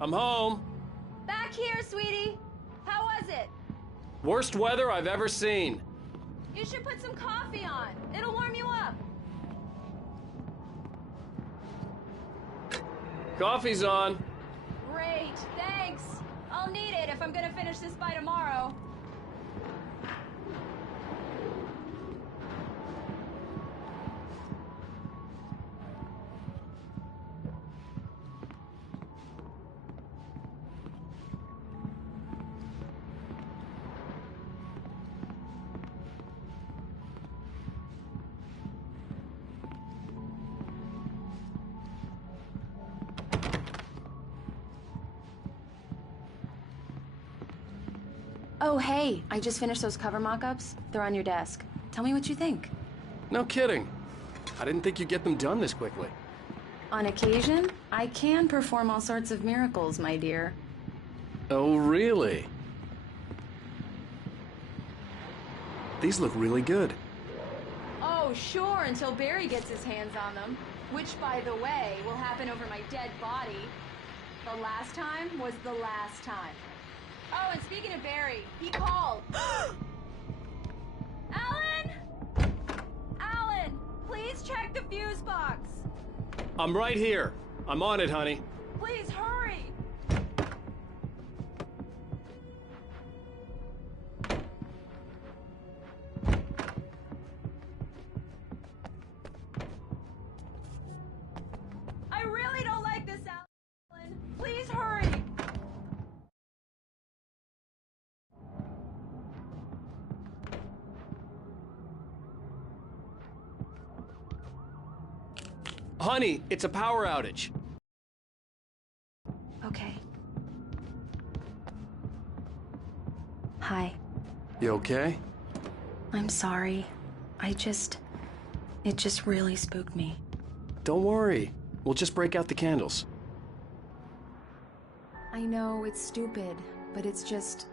I'm home. Back here, sweetie. How was it? Worst weather I've ever seen. You should put some coffee on. It'll warm you up. Coffee's on. Great, thanks. I'll need it if I'm gonna finish this by tomorrow. Oh, hey, I just finished those cover mock-ups. They're on your desk. Tell me what you think. No kidding. I didn't think you'd get them done this quickly. On occasion, I can perform all sorts of miracles, my dear. Oh, really? These look really good. Oh, sure, until Barry gets his hands on them. Which, by the way, will happen over my dead body. The last time was the last time. Oh, and speaking of Barry, he called. Alan! Alan, please check the fuse box. I'm right here. I'm on it, honey. Please hurry. I really don't like this, Alan. Please hurry. Honey, it's a power outage. Okay. Hi. You okay? I'm sorry. It just really spooked me. Don't worry. We'll just break out the candles. I know it's stupid, but it's just...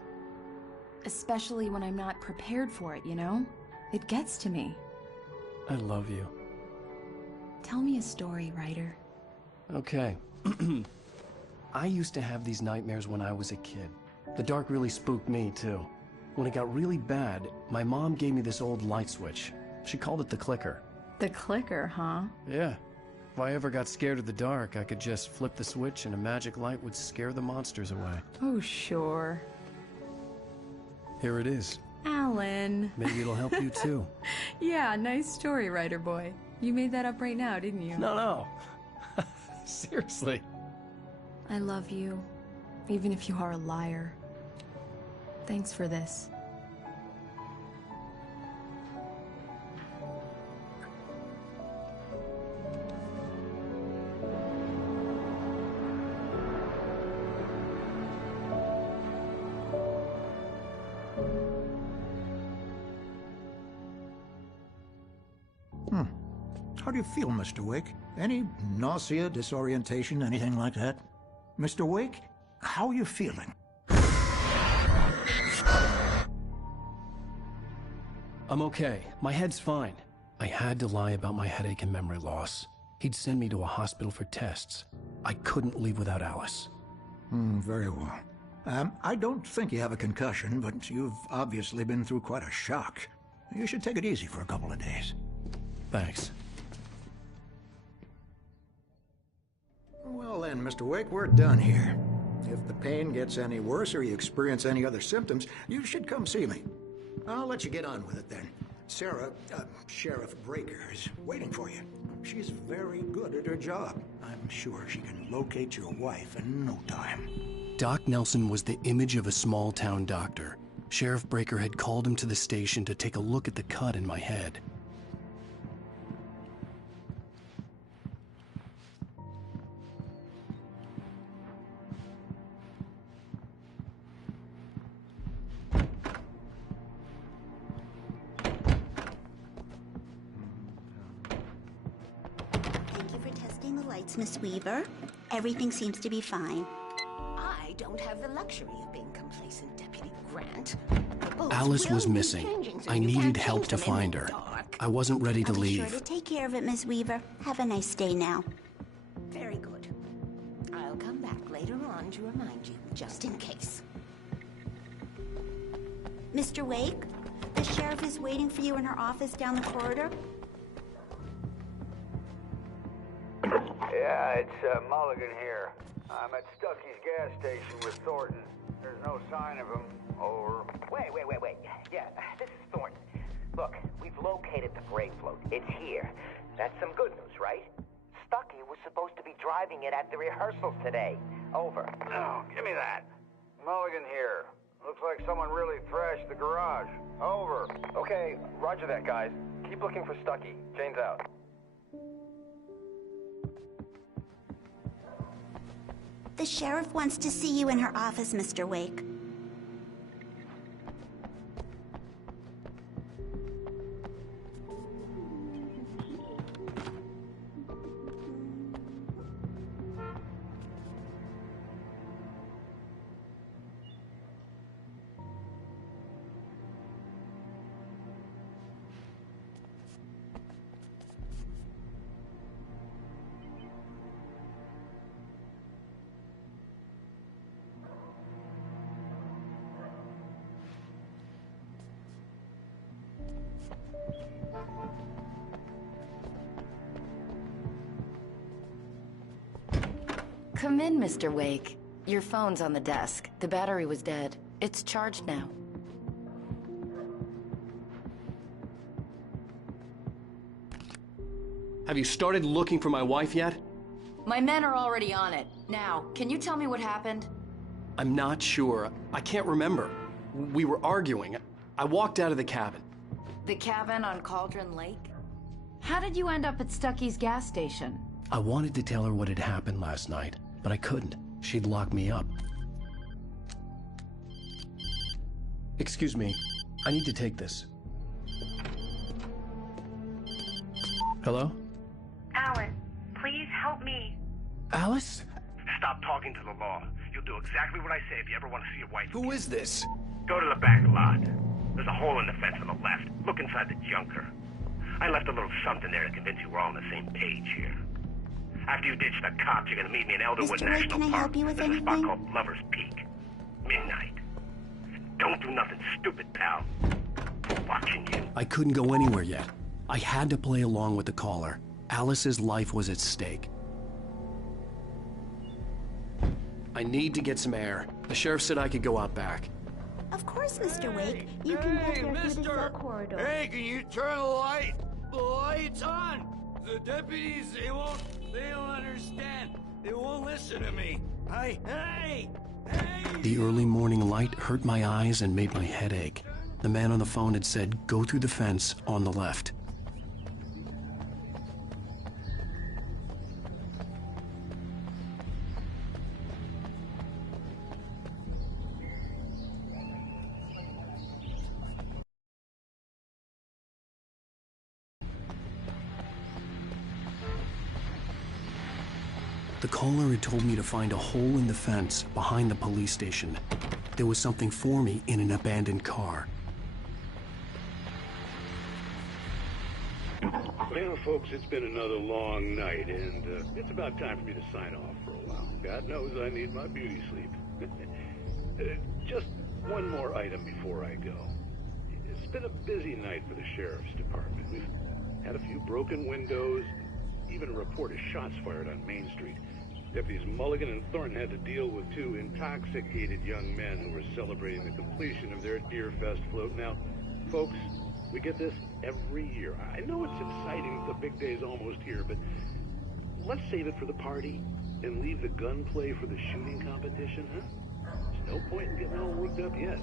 especially when I'm not prepared for it, you know? It gets to me. I love you. Tell me a story, writer. Okay. I used to have these nightmares when I was a kid. The dark really spooked me, too. When it got really bad, my mom gave me this old light switch. She called it the clicker. The clicker, huh? Yeah. If I ever got scared of the dark, I could just flip the switch and a magic light would scare the monsters away. Oh, sure. Here it is. Alan. Maybe it'll help you, too. Yeah, nice story, writer boy. You made that up right now, didn't you? No. Seriously. I love you, even if you are a liar. Thanks for this. How do you feel, Mr. Wake? Any nausea, disorientation, anything like that? Mr. Wake, how are you feeling? I'm okay. My head's fine. I had to lie about my headache and memory loss. He'd send me to a hospital for tests. I couldn't leave without Alice. Very well. I don't think you have a concussion, but you've obviously been through quite a shock. You should take it easy for a couple of days. Thanks. Well then, Mr. Wake, we're done here. If the pain gets any worse or you experience any other symptoms, you should come see me. I'll let you get on with it then. Sarah, Sheriff Breaker, is waiting for you. She's very good at her job. I'm sure she can locate your wife in no time. Doc Nelson was the image of a small-town doctor. Sheriff Breaker had called him to the station to take a look at the cut in my head. Miss Weaver. Everything seems to be fine. I don't have the luxury of being complacent, Deputy Grant. Alice was missing. I needed help to find her. I wasn't ready to I'll be leave. sure to take care of it, Miss Weaver. Have a nice day now. Very good. I'll I'll come back later on to remind you, just in case. Mr. Wake, the sheriff is waiting for you in her office down the corridor. Yeah, it's Mulligan here. I'm at Stucky's gas station with Thornton. There's no sign of him. Over. Wait. Yeah, this is Thornton. Look, we've located the gray float. It's here. That's some good news, right? Stucky was supposed to be driving it at the rehearsals today. Over. Oh, give me that. Mulligan here. Looks like someone really thrashed the garage. Over. Okay, roger that, guys. Keep looking for Stucky. Jane's out. The sheriff wants to see you in her office, Mr. Wake. Come in, Mr. Wake. Your phone's on the desk. The battery was dead. It's charged now. Have you started looking for my wife yet? My men are already on it. Now, can you tell me what happened? I'm not sure. I can't remember. We were arguing. I walked out of the cabin. The cabin on Cauldron Lake? How did you end up at Stucky's gas station? I wanted to tell her what had happened last night, but I couldn't. She'd lock me up. Excuse me. I need to take this. Hello? Alan, please help me. Alice? Stop talking to the law. You'll do exactly what I say if you ever want to see your wife. Who is this? Go to the back lot. There's a hole in the fence on the left. Look inside the junker. I left a little something there to convince you we're all on the same page here. After you ditch the cops, you're gonna meet me in Elderwood Mr. Wake, National can I Park. help you with There's a spot anything? called Lover's Peak. Midnight. Don't do nothing stupid, pal. I'm watching you. I couldn't go anywhere yet. I had to play along with the caller. Alice's life was at stake. I need to get some air. The sheriff said I could go out back. Of course, Mr. Wake. You can go through this little corridor. Hey, can you turn the light? The light's on! The deputies, they don't understand. They won't listen to me. Hey! The early morning light hurt my eyes and made my head ache. The man on the phone had said, go through the fence on the left. The caller had told me to find a hole in the fence behind the police station. There was something for me in an abandoned car. Well, folks, it's been another long night, and it's about time for me to sign off for a while. God knows I need my beauty sleep. Just one more item before I go. It's been a busy night for the sheriff's department. We've had a few broken windows, even a report of shots fired on Main Street. Deputies Mulligan and Thornton had to deal with two intoxicated young men who were celebrating the completion of their Deer Fest float. Now, folks, we get this every year. I know it's exciting that the big day's almost here, but let's save it for the party and leave the gunplay for the shooting competition, huh? There's no point in getting all worked up yet.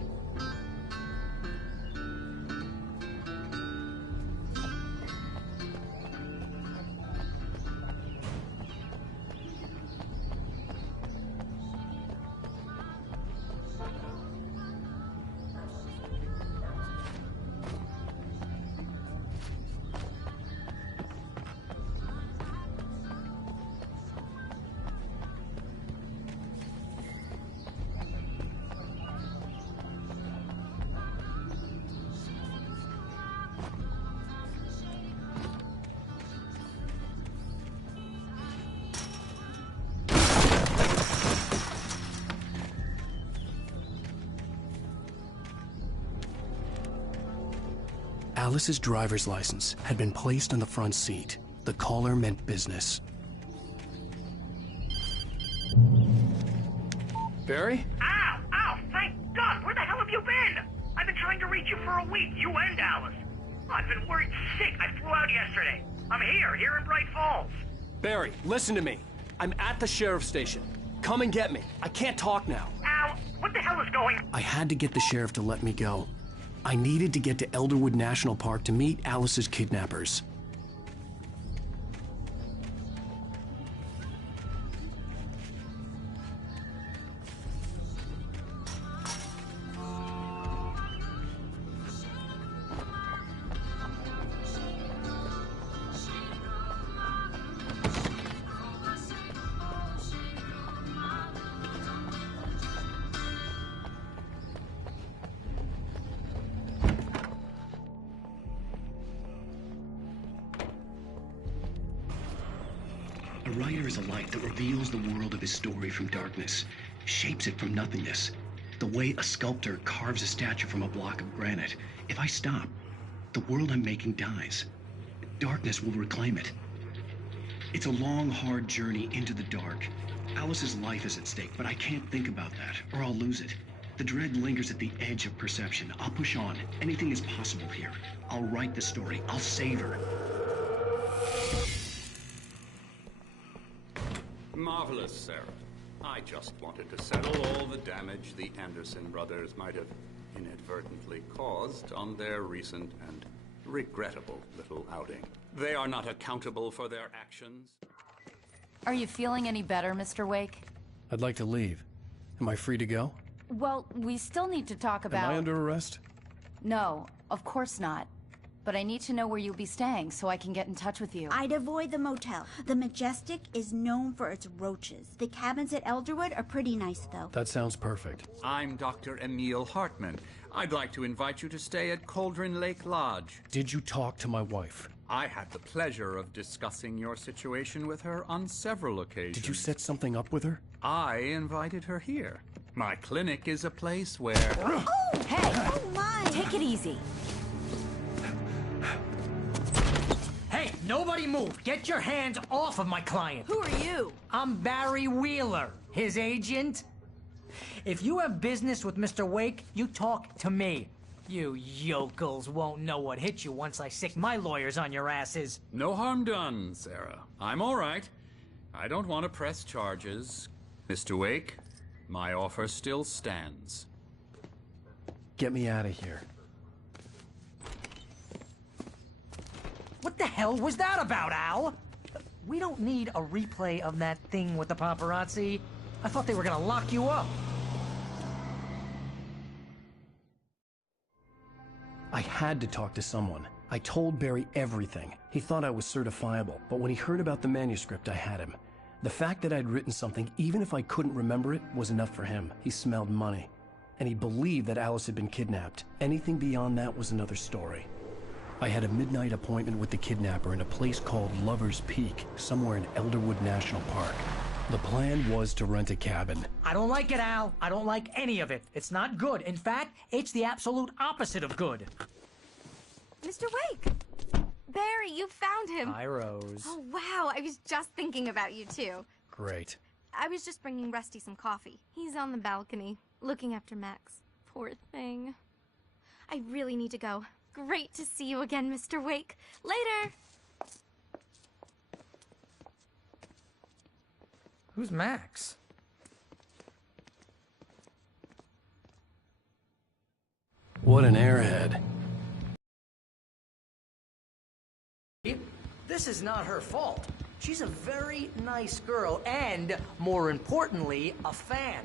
Alice's driver's license had been placed on the front seat. The caller meant business. Barry? Ow! Ow! Thank God! Where the hell have you been? I've been trying to reach you for a week, you and Alice. I've been worried sick. I flew out yesterday. I'm here in Bright Falls. Barry, listen to me. I'm at the sheriff's station. Come and get me. I can't talk now. Ow! What the hell is going... I had to get the sheriff to let me go. I needed to get to Elderwood National Park to meet Alice's kidnappers. A writer is a light that reveals the world of his story from darkness, shapes it from nothingness. The way a sculptor carves a statue from a block of granite. If I stop, the world I'm making dies. Darkness will reclaim it. It's a long, hard journey into the dark. Alice's life is at stake, but I can't think about that, or I'll lose it. The dread lingers at the edge of perception. I'll push on. Anything is possible here. I'll write the story. I'll save her. Marvelous, Sarah. I just wanted to settle all the damage the Anderson brothers might have inadvertently caused on their recent and regrettable little outing. They are not accountable for their actions. Are you feeling any better, Mr. Wake? I'd like to leave. Am I free to go? Well, we still need to talk about... Am I under arrest? No, of course not. But I need to know where you'll be staying so I can get in touch with you. I'd avoid the motel. The Majestic is known for its roaches. The cabins at Elderwood are pretty nice, though. That sounds perfect. I'm Dr. Emil Hartman. I'd like to invite you to stay at Cauldron Lake Lodge. Did you talk to my wife? I had the pleasure of discussing your situation with her on several occasions. Did you set something up with her? I invited her here. My clinic is a place where... Oh! Hey! Oh, my! Take it easy. Hey, nobody move! Get your hands off of my client! Who are you? I'm Barry Wheeler, his agent. If you have business with Mr. Wake, you talk to me. You yokels won't know what hit you once I sick my lawyers on your asses. No harm done, Sarah. I'm all right. I don't want to press charges. Mr. Wake, my offer still stands. Get me out of here. What the hell was that about, Al? We don't need a replay of that thing with the paparazzi. I thought they were gonna lock you up. I had to talk to someone. I told Barry everything. He thought I was certifiable, but when he heard about the manuscript, I had him. The fact that I'd written something, even if I couldn't remember it, was enough for him. He smelled money. And he believed that Alice had been kidnapped. Anything beyond that was another story. I had a midnight appointment with the kidnapper in a place called Lover's Peak, somewhere in Elderwood National Park. The plan was to rent a cabin. I don't like it, Al. I don't like any of it. It's not good. In fact, it's the absolute opposite of good. Mr. Wake! Barry, you found him! Hi, Rose. Oh, wow. I was just thinking about you, too. Great. I was just bringing Rusty some coffee. He's on the balcony, looking after Max. Poor thing. I really need to go. Great to see you again, Mr. Wake. Later! Who's Max? What an airhead. This is not her fault. She's a very nice girl and, more importantly, a fan.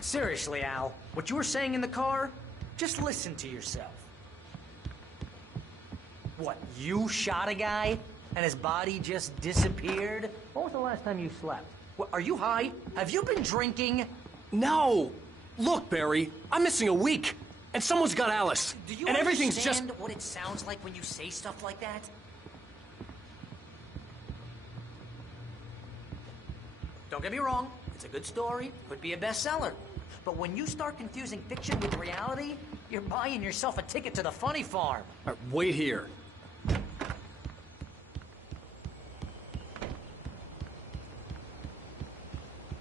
Seriously, Al, what you were saying in the car, just listen to yourself. What, you shot a guy and his body just disappeared? When was the last time you slept? What, are you high? Have you been drinking? No! Look, Barry, I'm missing a week. And someone's got Alice. Do you and everything's just... understand what it sounds like when you say stuff like that? Don't get me wrong, it's a good story, could be a bestseller. But when you start confusing fiction with reality, you're buying yourself a ticket to the funny farm. All right, wait here.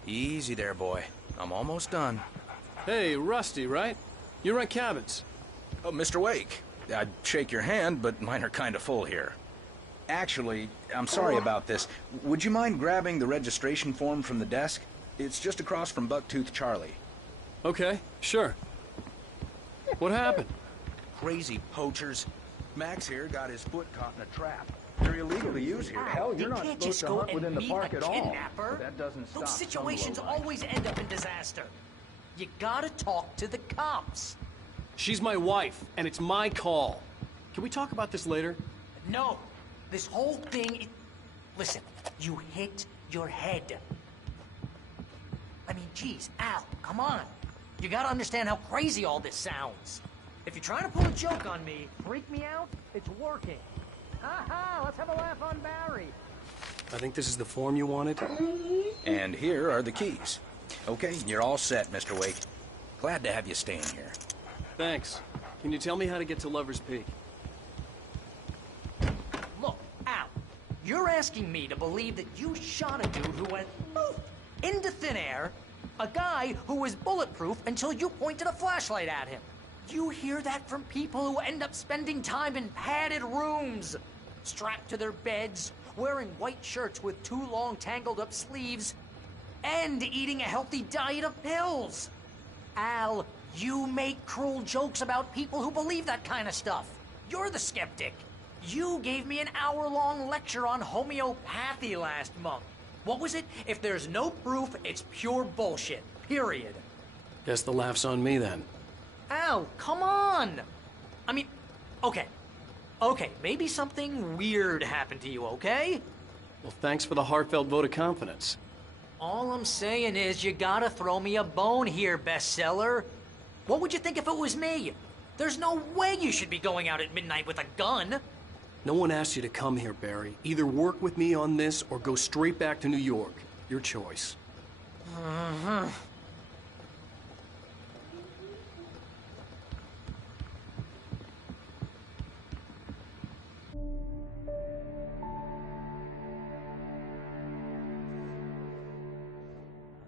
Easy there, boy. I'm almost done. Hey, Rusty, right? You rent cabins. Oh, Mr. Wake. I'd shake your hand, but mine are kind of full here. Actually, I'm sorry about this. Would you mind grabbing the registration form from the desk? It's just across from Bucktooth Charlie. Okay, sure. What happened? Crazy poachers. Max here got his foot caught in a trap. They're illegal to use here. Hell, you're not supposed to hunt within the park at all. But that doesn't stop. Those situations always end up in disaster. You gotta talk to the cops. She's my wife, and it's my call. Can we talk about this later? No. This whole thing... Listen, you hit your head. I mean, geez, Al, come on. You gotta understand how crazy all this sounds. If you're trying to pull a joke on me, freak me out, it's working. Ha-ha, let's have a laugh on Barry. I think this is the form you wanted. And here are the keys. Okay, you're all set, Mr. Wake. Glad to have you staying here. Thanks. Can you tell me how to get to Lover's Peak? Look, Al, you're asking me to believe that you shot a dude who went poof into thin air, a guy who was bulletproof until you pointed a flashlight at him. You hear that from people who end up spending time in padded rooms, strapped to their beds, wearing white shirts with too long tangled up sleeves, and eating a healthy diet of pills. Al, you make cruel jokes about people who believe that kind of stuff. You're the skeptic. You gave me an hour-long lecture on homeopathy last month. What was it? If there's no proof, it's pure bullshit. Period. Guess the laugh's on me then. Al, come on! I mean, okay. Okay, maybe something weird happened to you, okay? Well, thanks for the heartfelt vote of confidence. All I'm saying is you gotta throw me a bone here, bestseller. What would you think if it was me? There's no way you should be going out at midnight with a gun. No one asked you to come here, Barry. Either work with me on this or go straight back to New York. Your choice.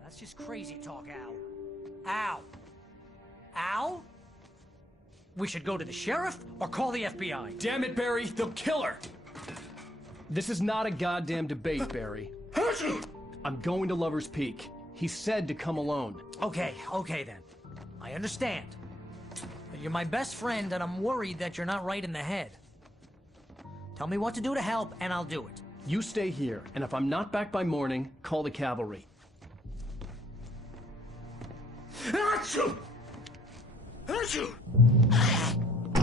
That's just crazy talk, Al. Al! Al? We should go to the sheriff or call the FBI. Damn it, Barry, they'll kill her! This is not a goddamn debate, Barry. I'm going to Lover's Peak. He said to come alone. Okay then. I understand. But you're my best friend and I'm worried that you're not right in the head. Tell me what to do to help and I'll do it. You stay here, and if I'm not back by morning, call the cavalry.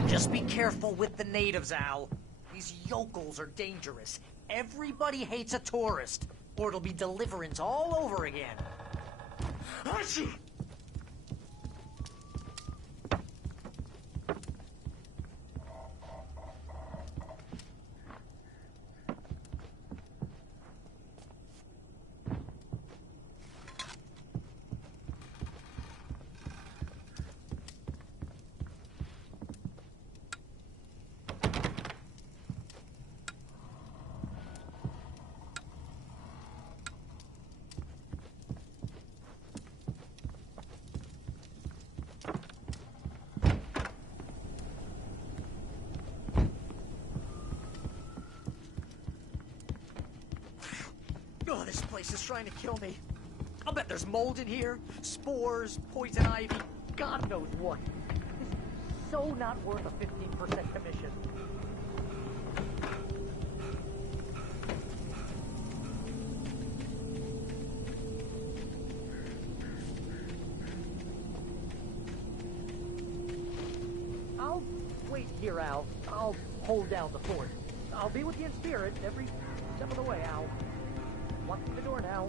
Just be careful with the natives, Al. These yokels are dangerous. Everybody hates a tourist, or it'll be deliverance all over again. Oh, this place is trying to kill me. I'll bet there's mold in here, spores, poison ivy, God knows what. This is so not worth a 15% commission. I'll wait here, Al. I'll hold down the fort. I'll be with you in spirit every step of the way, Al. Walk through the door now.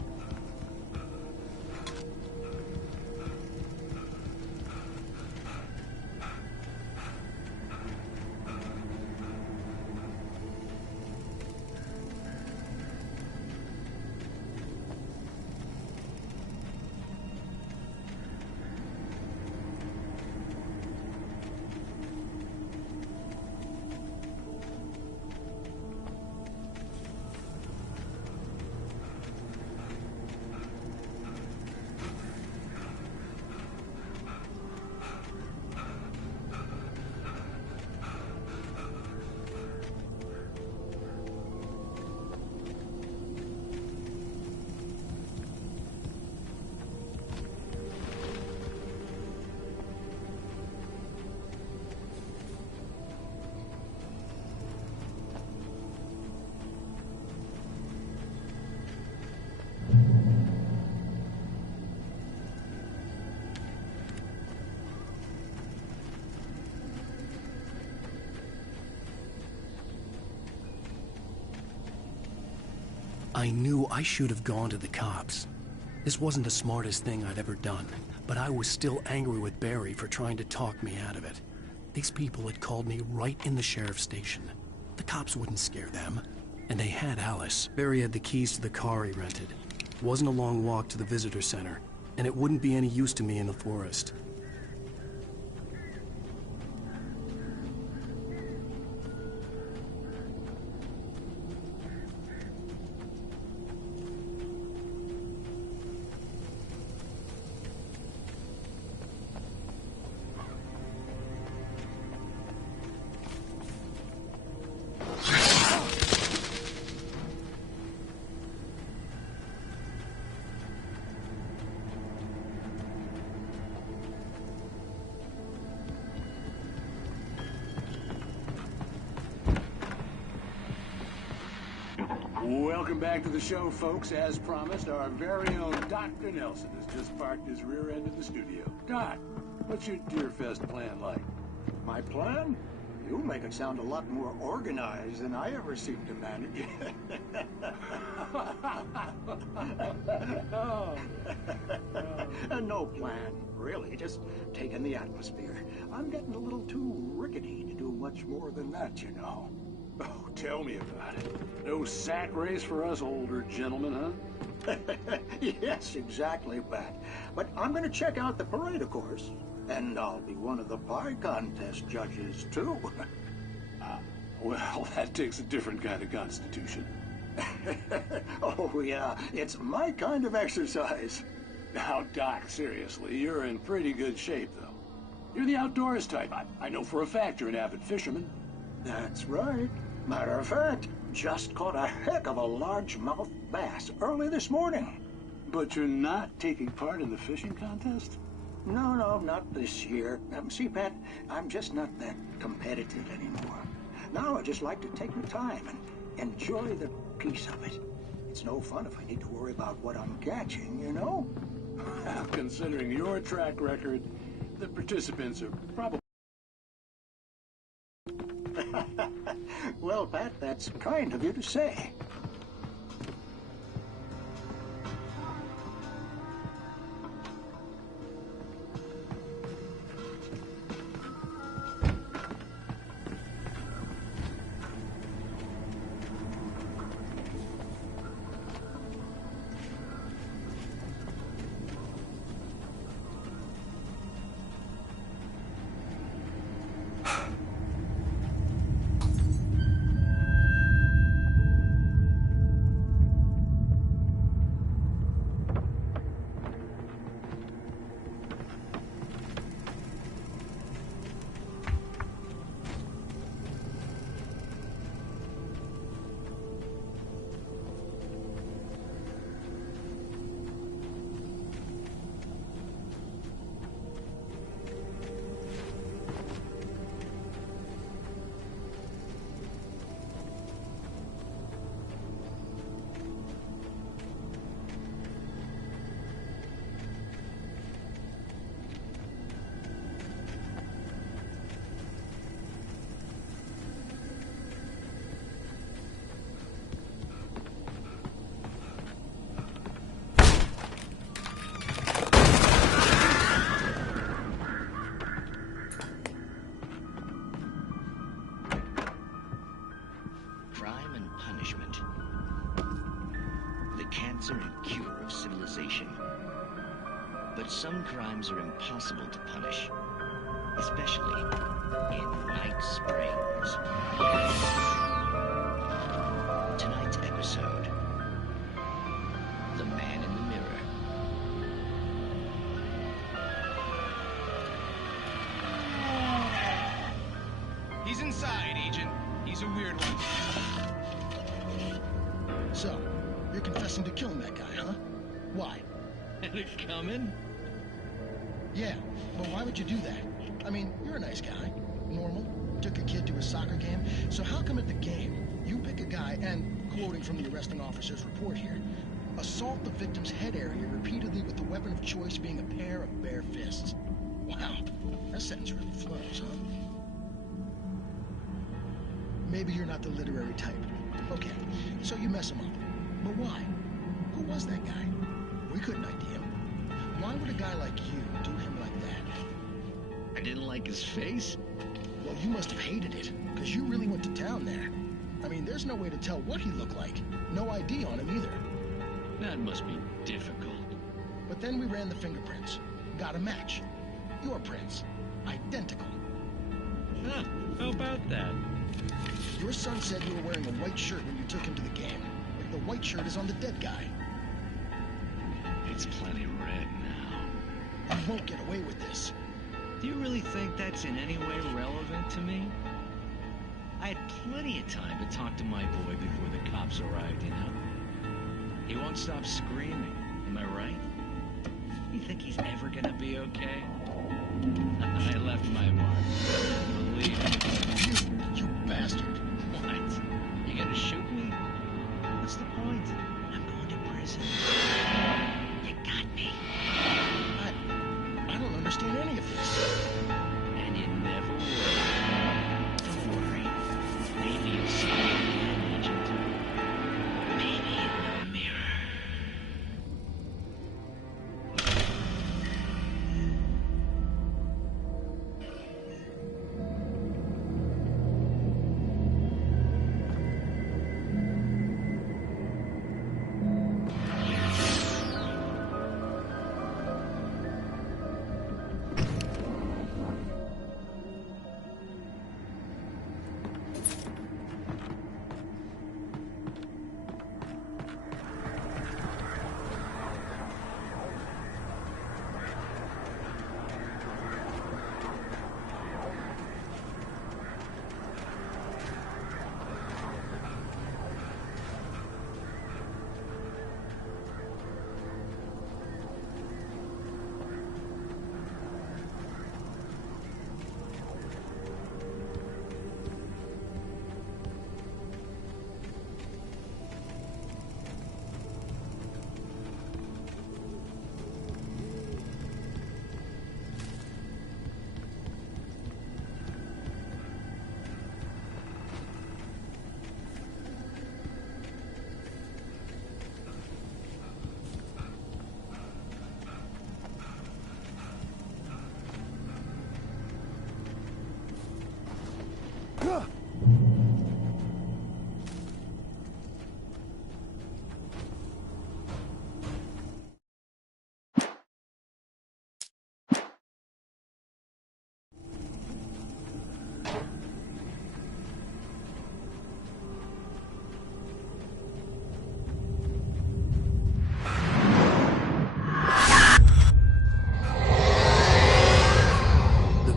I knew I should have gone to the cops. This wasn't the smartest thing I'd ever done, but I was still angry with Barry for trying to talk me out of it. These people had called me right in the sheriff's station. The cops wouldn't scare them. And they had Alice. Barry had the keys to the car he rented. It wasn't a long walk to the visitor center, and it wouldn't be any use to me in the forest. Welcome back to the show, folks. As promised, our very own Dr. Nelson has just parked his rear end in the studio. Doc, what's your Deerfest plan like? My plan? You make it sound a lot more organized than I ever seem to manage. No plan, really. Just taking the atmosphere. I'm getting a little too rickety to do much more than that, you know. Oh, tell me about it. No sack race for us older gentlemen, huh? Yes, exactly, Pat. But I'm going to check out the parade, of course. And I'll be one of the pie contest judges, too. Well, that takes a different kind of constitution. Oh, yeah. It's my kind of exercise. Now, Doc, seriously, you're in pretty good shape, though. You're the outdoors type. I know for a fact you're an avid fisherman. That's right. Matter of fact, just caught a heck of a largemouth bass early this morning. But you're not taking part in the fishing contest? No, not this year. See, Pat, I'm just not that competitive anymore. Now I just like to take my time and enjoy the peace of it. It's no fun if I need to worry about what I'm catching, you know? Considering your track record, the participants are probably... Well, Pat, that's kind of you to say. But some crimes are impossible to punish, especially in Night Springs. Tonight's episode, The Man in the Mirror. He's inside, Agent. He's a weird one. So, you're confessing to killing that guy, huh? Why? Had it coming? Yeah, but why would you do that? I mean, you're a nice guy. Normal. Took your kid to a soccer game. So how come at the game, you pick a guy and, quoting from the arresting officer's report here, assault the victim's head area repeatedly with the weapon of choice being a pair of bare fists? Wow, that sentence really flows, huh? Maybe you're not the literary type. Okay, so you mess him up. But why? Who was that guy? We couldn't ID him. Why would a guy like you do him like that? I didn't like his face? Well, you must have hated it, because you really went to town there. I mean, there's no way to tell what he looked like. No ID on him either. That must be difficult. But then we ran the fingerprints. Got a match. Your prints. Identical. Huh, how about that? Your son said you were wearing a white shirt when you took him to the game. The white shirt is on the dead guy. It's plenty red now. You won't get away with this. Do you really think that's in any way relevant to me? I had plenty of time to talk to my boy before the cops arrived, you know? He won't stop screaming, am I right? You think he's ever gonna be okay? I left my mark. Believe me. You bastard. What? You gonna shoot me? What's the point? I'm going to prison. You got me. I don't understand any of this. And you never will. Don't worry. Maybe you'll see me again, Agent. Maybe in the mirror.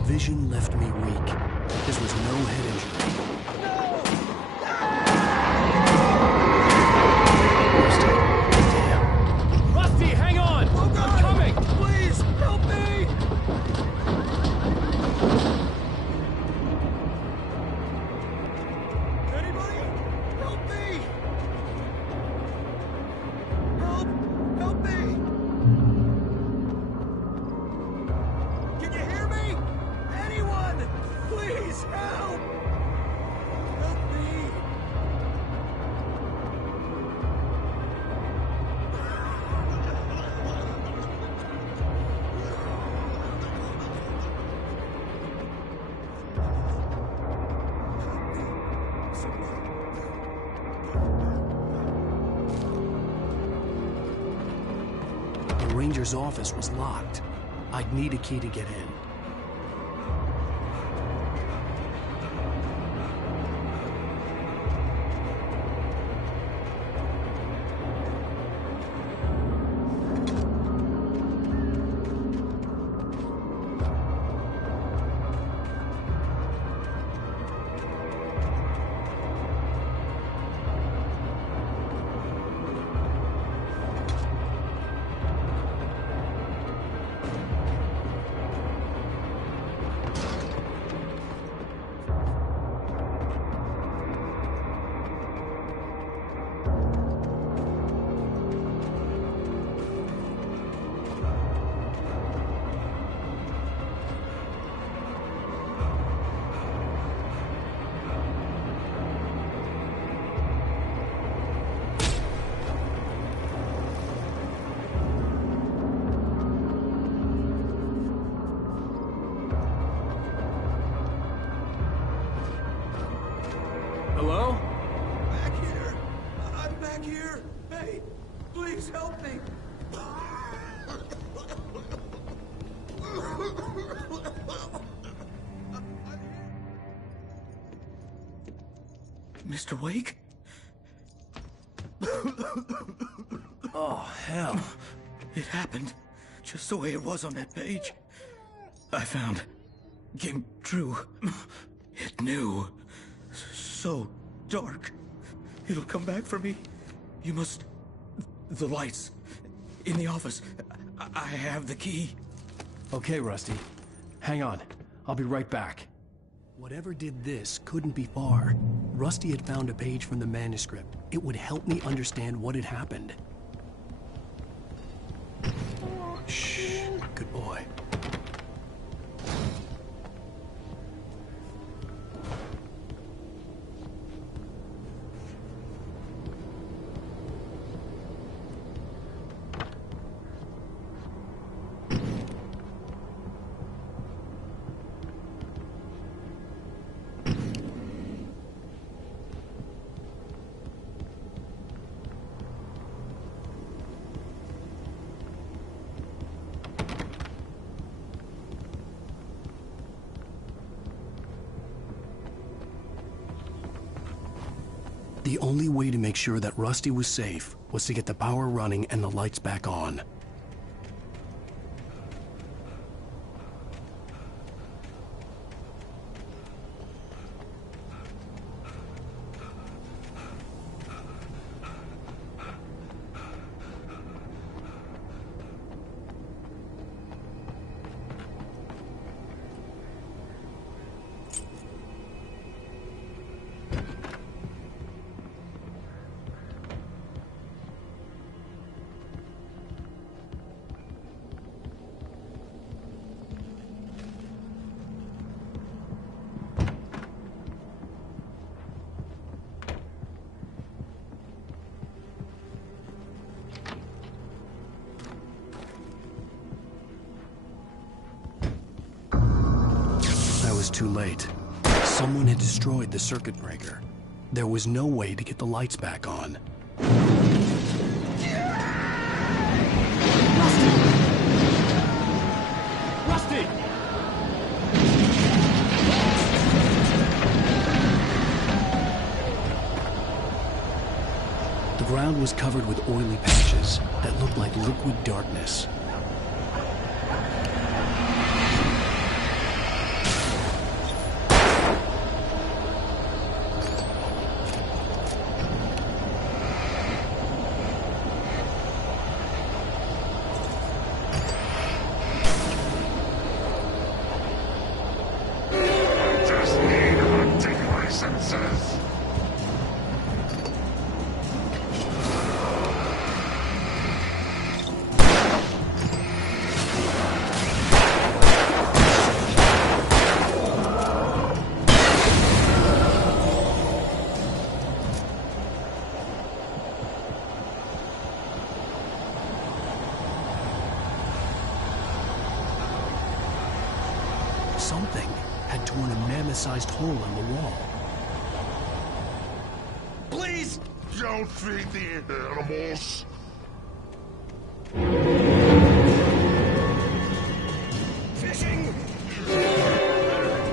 Vision left me weak. This was no head injury. Damn. Rusty, hang on! Oh God. I'm coming! Please, help me! Anybody? Help me! Help! Help me! Can you hear me? Anyone! Please help! Help me! The ranger's office was locked. I'd need a key to get in. back here? Hey, please help me. Mr. Wake? Oh, hell. It happened just the way it was on that page. I found. Came true. It knew. So dark. It'll come back for me. You must... The lights. In the office. I have the key. Okay, Rusty. Hang on. I'll be right back. Whatever did this couldn't be far. Rusty had found a page from the manuscript. It would help me understand what had happened. Shh. Good boy. The only way to make sure that Rusty was safe was to get the power running and the lights back on. Too late. Someone had destroyed the circuit breaker. There was no way to get the lights back on. Rusty! The ground was covered with oily patches that looked like liquid darkness. Something had torn a mammoth-sized hole in the wall. Please! Don't feed the animals! Fishing!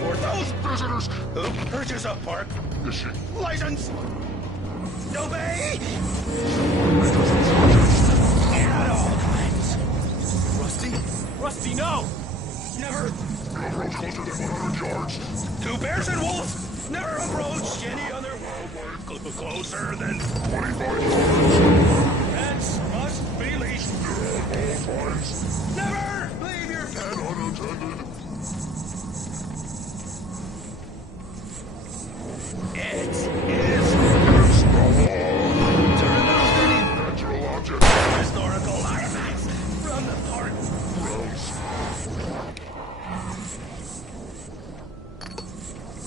For those visitors who purchase a park fishing license! Obey! At all times! Rusty? Rusty, no! Never! No approach closer than 100 yards. 2 bears and wolves! Never approach any other wildlife closer than 25 yards. Pets must be leashed. At all times. Never leave your pet unattended. It is against the law to remove any natural objects, historical artifacts from the park. Gross.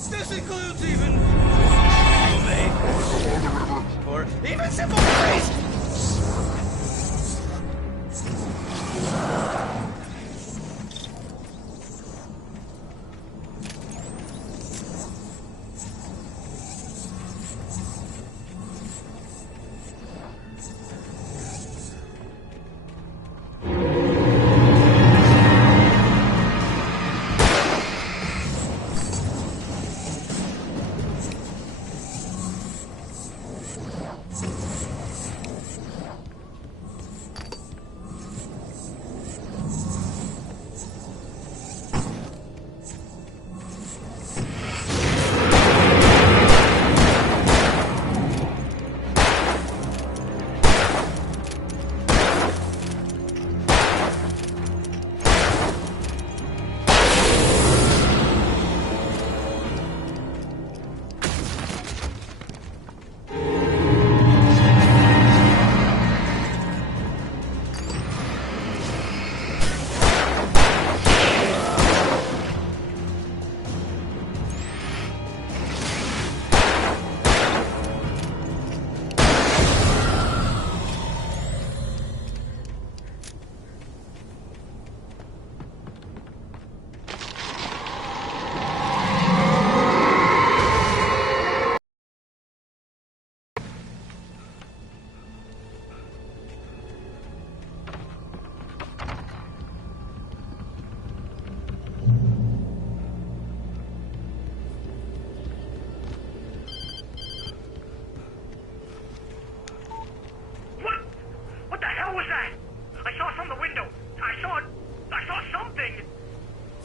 This includes even or even simple praise.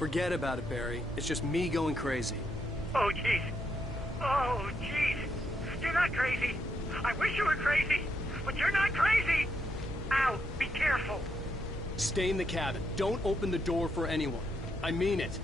Forget about it, Barry. It's just me going crazy. Oh, jeez. Oh, jeez. You're not crazy. I wish you were crazy, but you're not crazy. Ow, be careful. Stay in the cabin. Don't open the door for anyone. I mean it.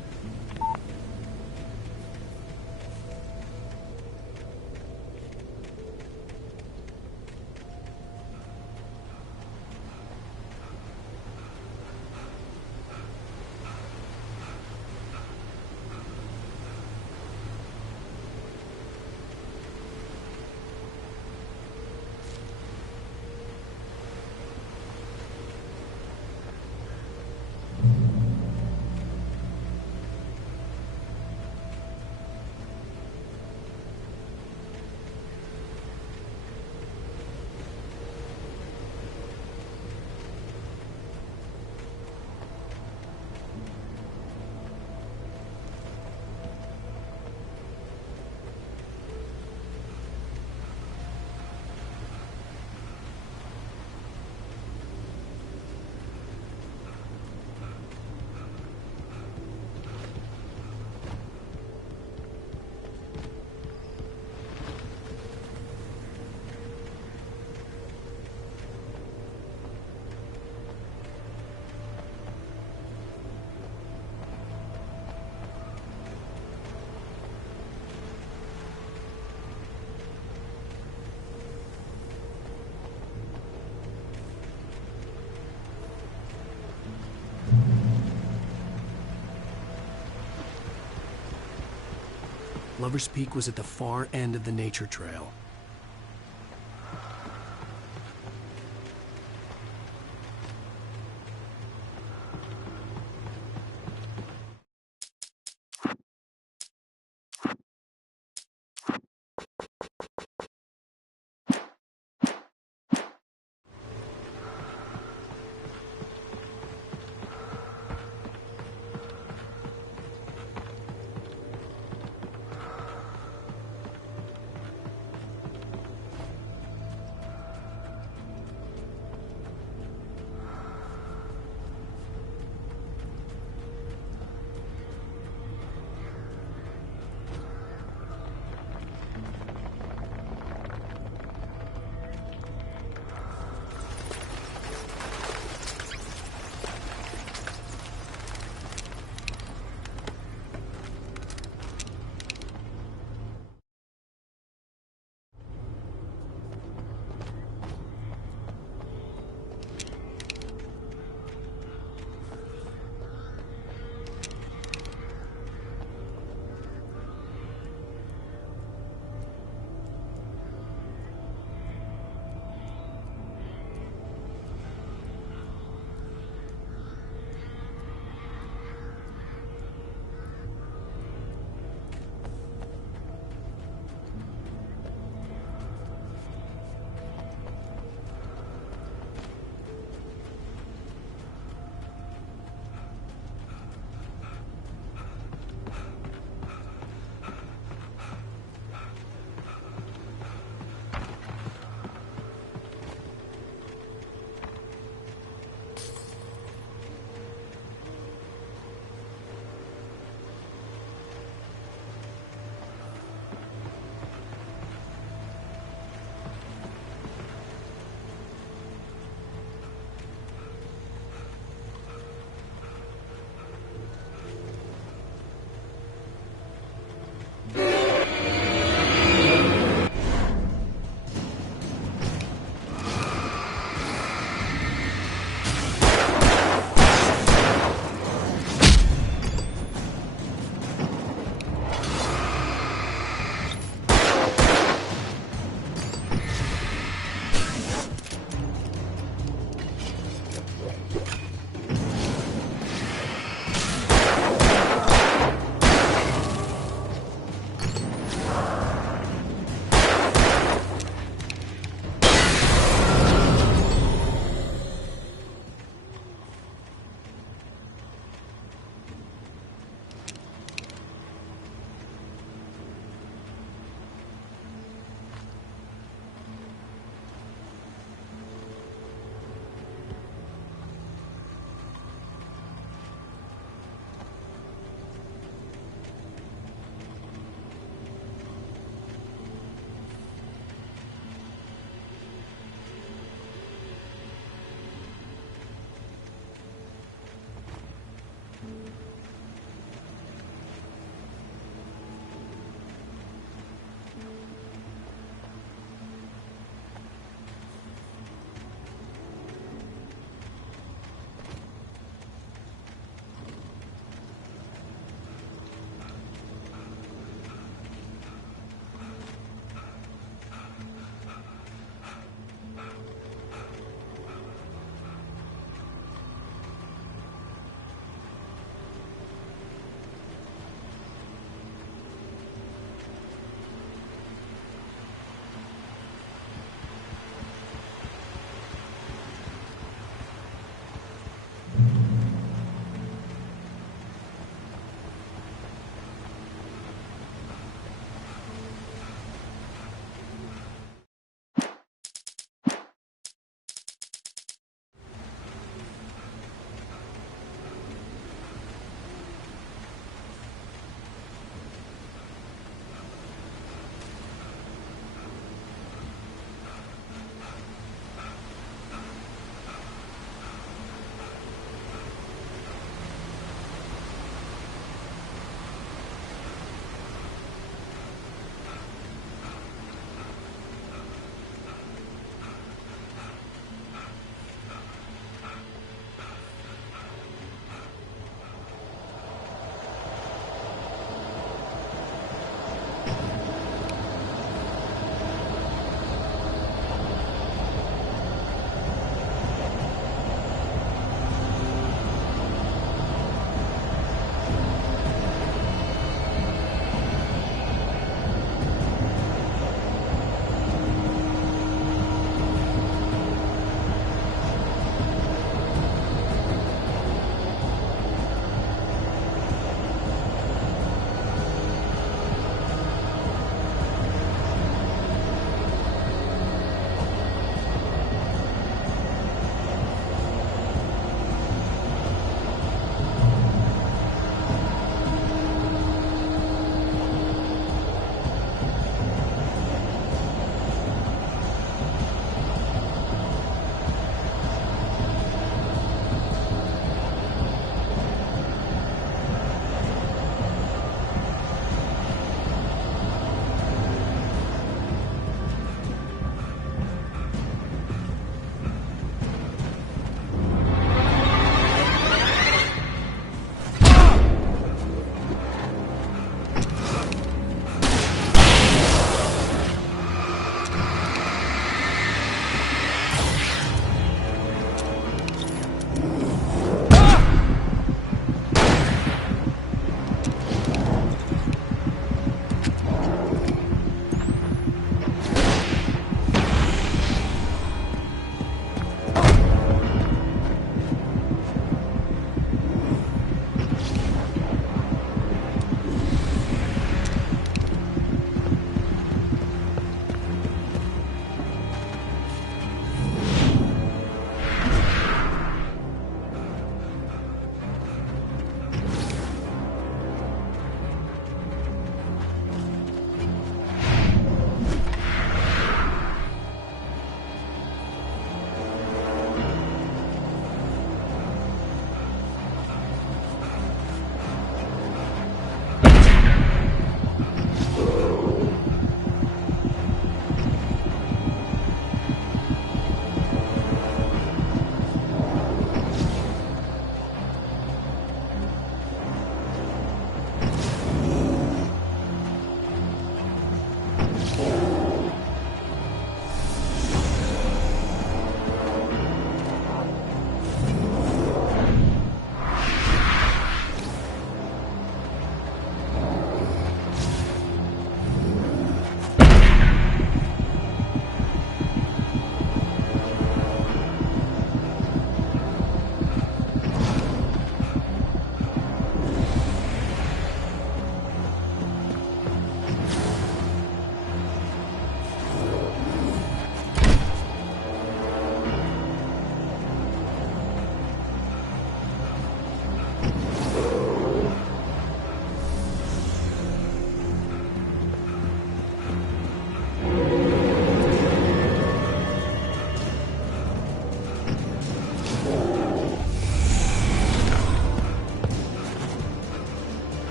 Lover's Peak was at the far end of the nature trail.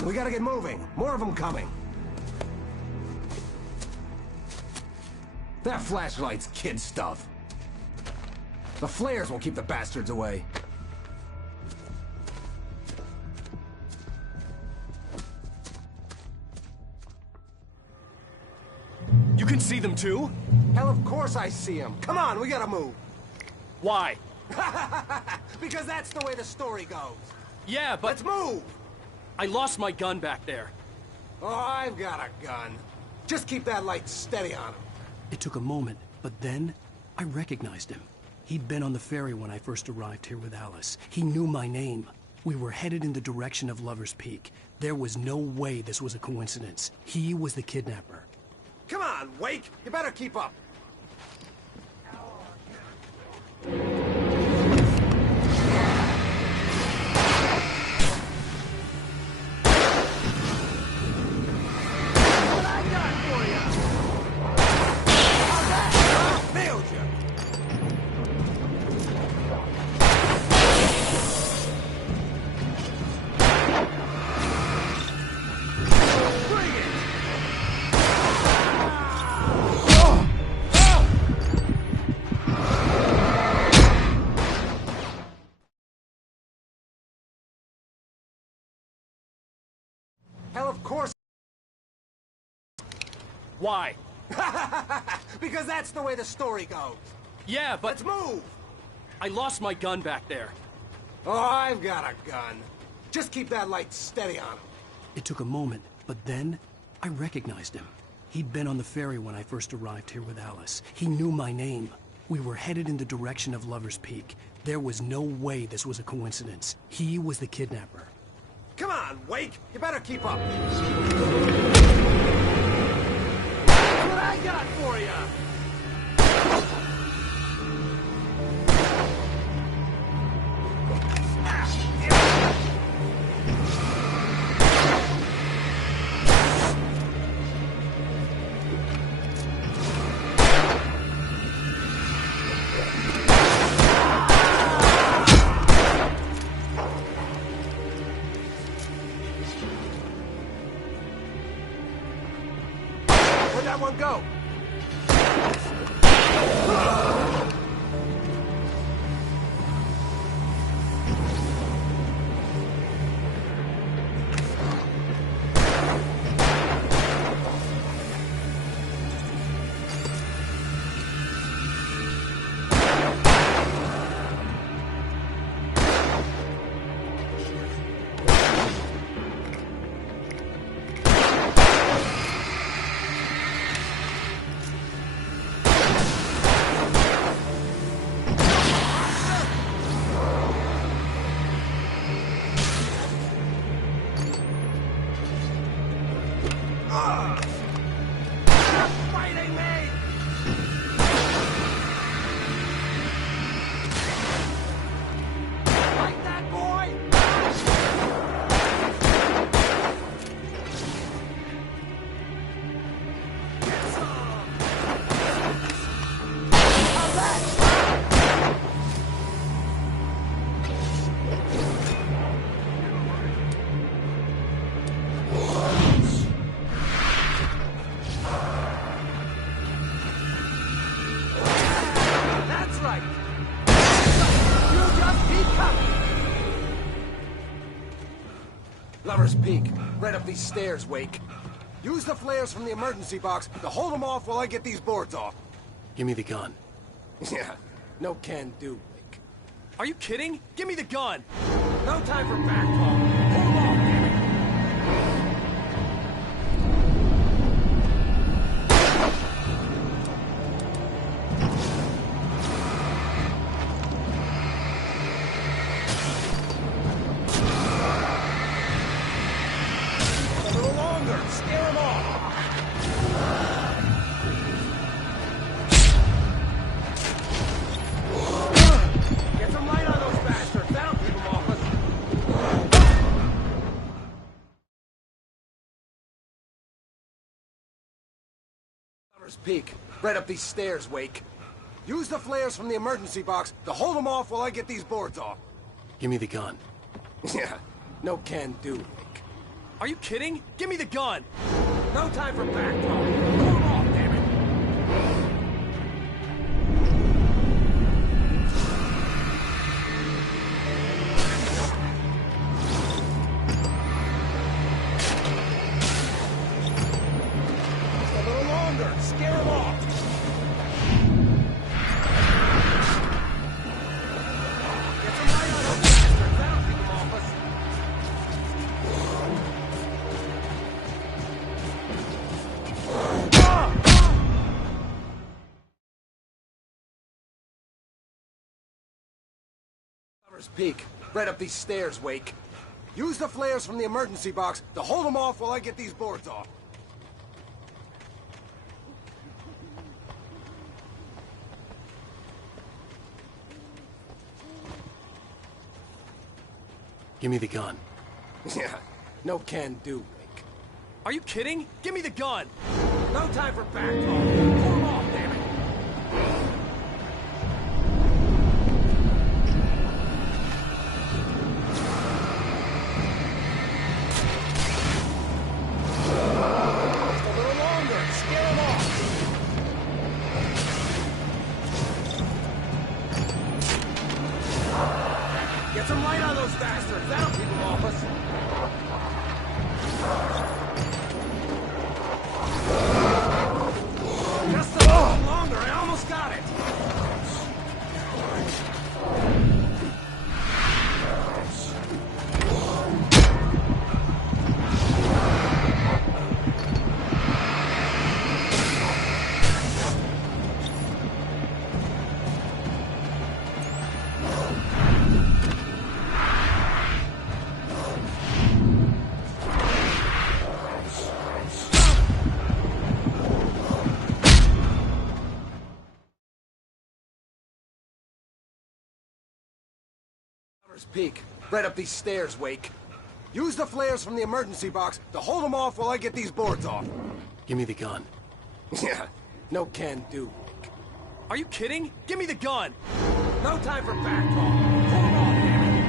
on, we gotta get moving. More of them coming. That flashlight's kid stuff. The flares will keep the bastards away. You can see them too? Hell, of course I see them. Come on, we gotta move. Why? Because that's the way the story goes. Yeah, but... Let's move! I lost my gun back there. Oh, I've got a gun. Just keep that light steady on him. It took a moment, but then I recognized him. He'd been on the ferry when I first arrived here with Alice. He knew my name. We were headed in the direction of Lover's Peak. There was no way this was a coincidence. He was the kidnapper. Come on, Wake! You better keep up. Hell, of course. Why? Because that's the way the story goes. Yeah, but... Let's move! I lost my gun back there. Oh, I've got a gun. Just keep that light steady on him. It took a moment, but then I recognized him. He'd been on the ferry when I first arrived here with Alice. He knew my name. We were headed in the direction of Lover's Peak. There was no way this was a coincidence. He was the kidnapper. Come on, Wake! You better keep up. That's what I got for you! Where'd that one go? Fighting me! Like that, boy! Get some! How's that? That's right! You just keep coming! Lover's Peak, right up these stairs, Wake. Use the flares from the emergency box to hold them off while I get these boards off. Give me the gun. Yeah, no can do, Wake. Are you kidding? Give me the gun! No time for back talk. Hold off, damn it! A little longer. Scare them off. Get some light on those bastards. That'll keep them off us. Lover's Peak, right up these stairs, Wake. Use the flares from the emergency box to hold them off while I get these boards off. Give me the gun. Yeah, no can do, Wake. Are you kidding? Give me the gun! No time for back talk. Pull him off, damn it! Just a little longer. Scare him off. Get some light on those bastards. That'll keep them off us. Peak. Right up these stairs, Wake. Use the flares from the emergency box to hold them off while I get these boards off. Give me the gun. Yeah, no can do, Wake. Are you kidding? Give me the gun! No time for back talk. Pull them off, damn it! Get some light on those bastards. That'll keep them off us. Just a little longer. I almost got it. Peak. Right up these stairs, Wake. Use the flares from the emergency box to hold them off while I get these boards off. Give me the gun. Yeah, no can do, Wake. Are you kidding? Give me the gun! No time for back talk. Pull them off, damn it!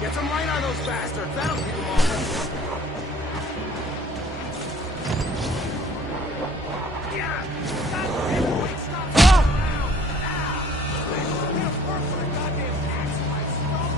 Get some light on those bastards. That'll keep them off us. Yeah! Stop it! Wait, stop! Now! We have work for the goddamn tax lights. Stop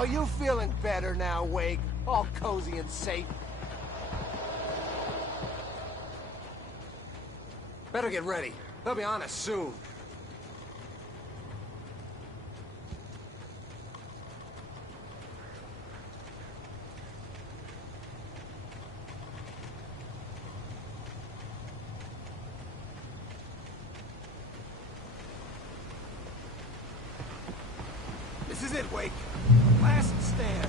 Oh, you feeling better now, Wake? All cozy and safe. Better get ready. They'll be on us soon. This is it, Wake. Last stand.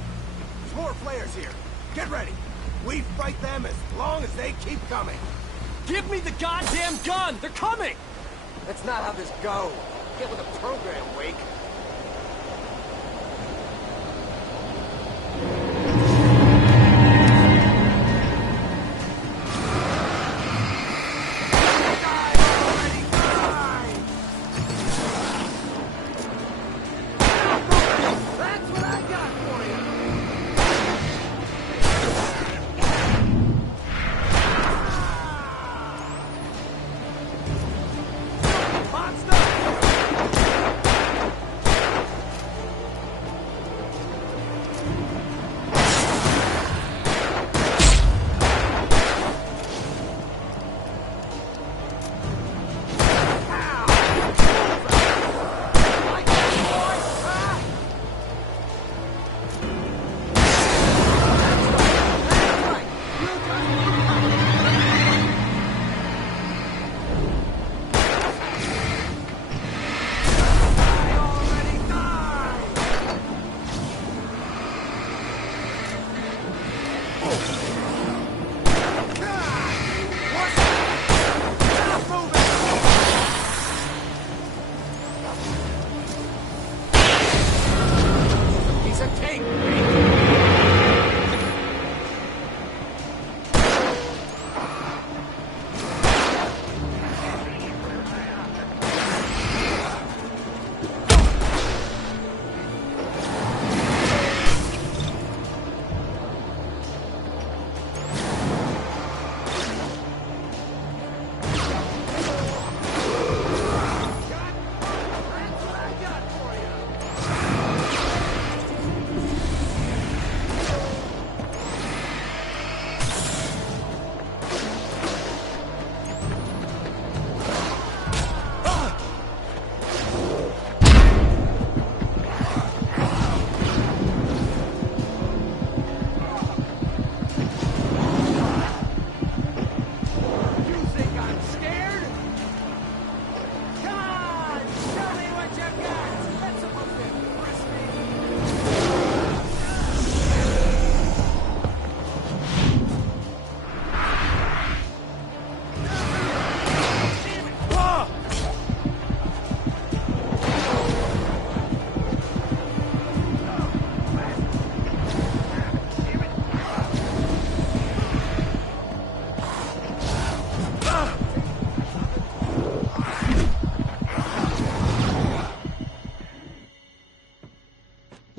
There's more flares here. Get ready. We fight them as long as they keep coming. Give me the goddamn gun! They're coming! That's not how this goes. Get with the program, Wake.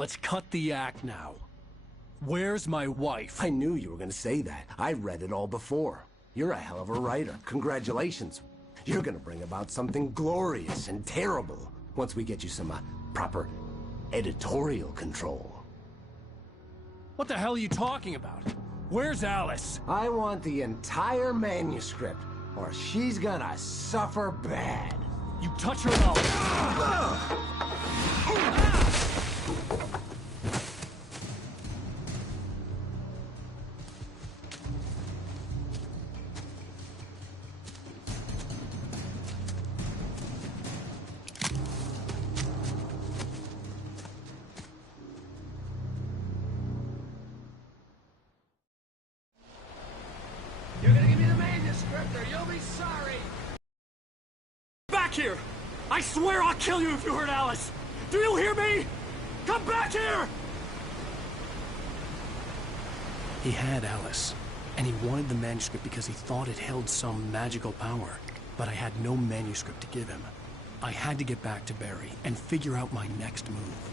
Let's cut the act now. Where's my wife? I knew you were gonna say that. I read it all before. You're a hell of a writer. Congratulations. You're gonna bring about something glorious and terrible once we get you some proper editorial control. What the hell are you talking about? Where's Alice? I want the entire manuscript, or she's gonna suffer bad. You touch her and You're gonna give me the manuscript, or you'll be sorry. Back here! I swear I'll kill you if you hurt Alice! Do you hear me? Come back here! He had Alice, and he wanted the manuscript because he thought it held some magical power. But I had no manuscript to give him. I had to get back to Barry and figure out my next move.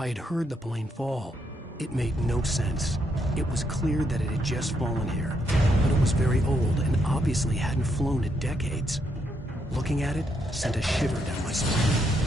I had heard the plane fall. It made no sense. It was clear that it had just fallen here, but it was very old and obviously hadn't flown in decades. Looking at it sent a shiver down my spine.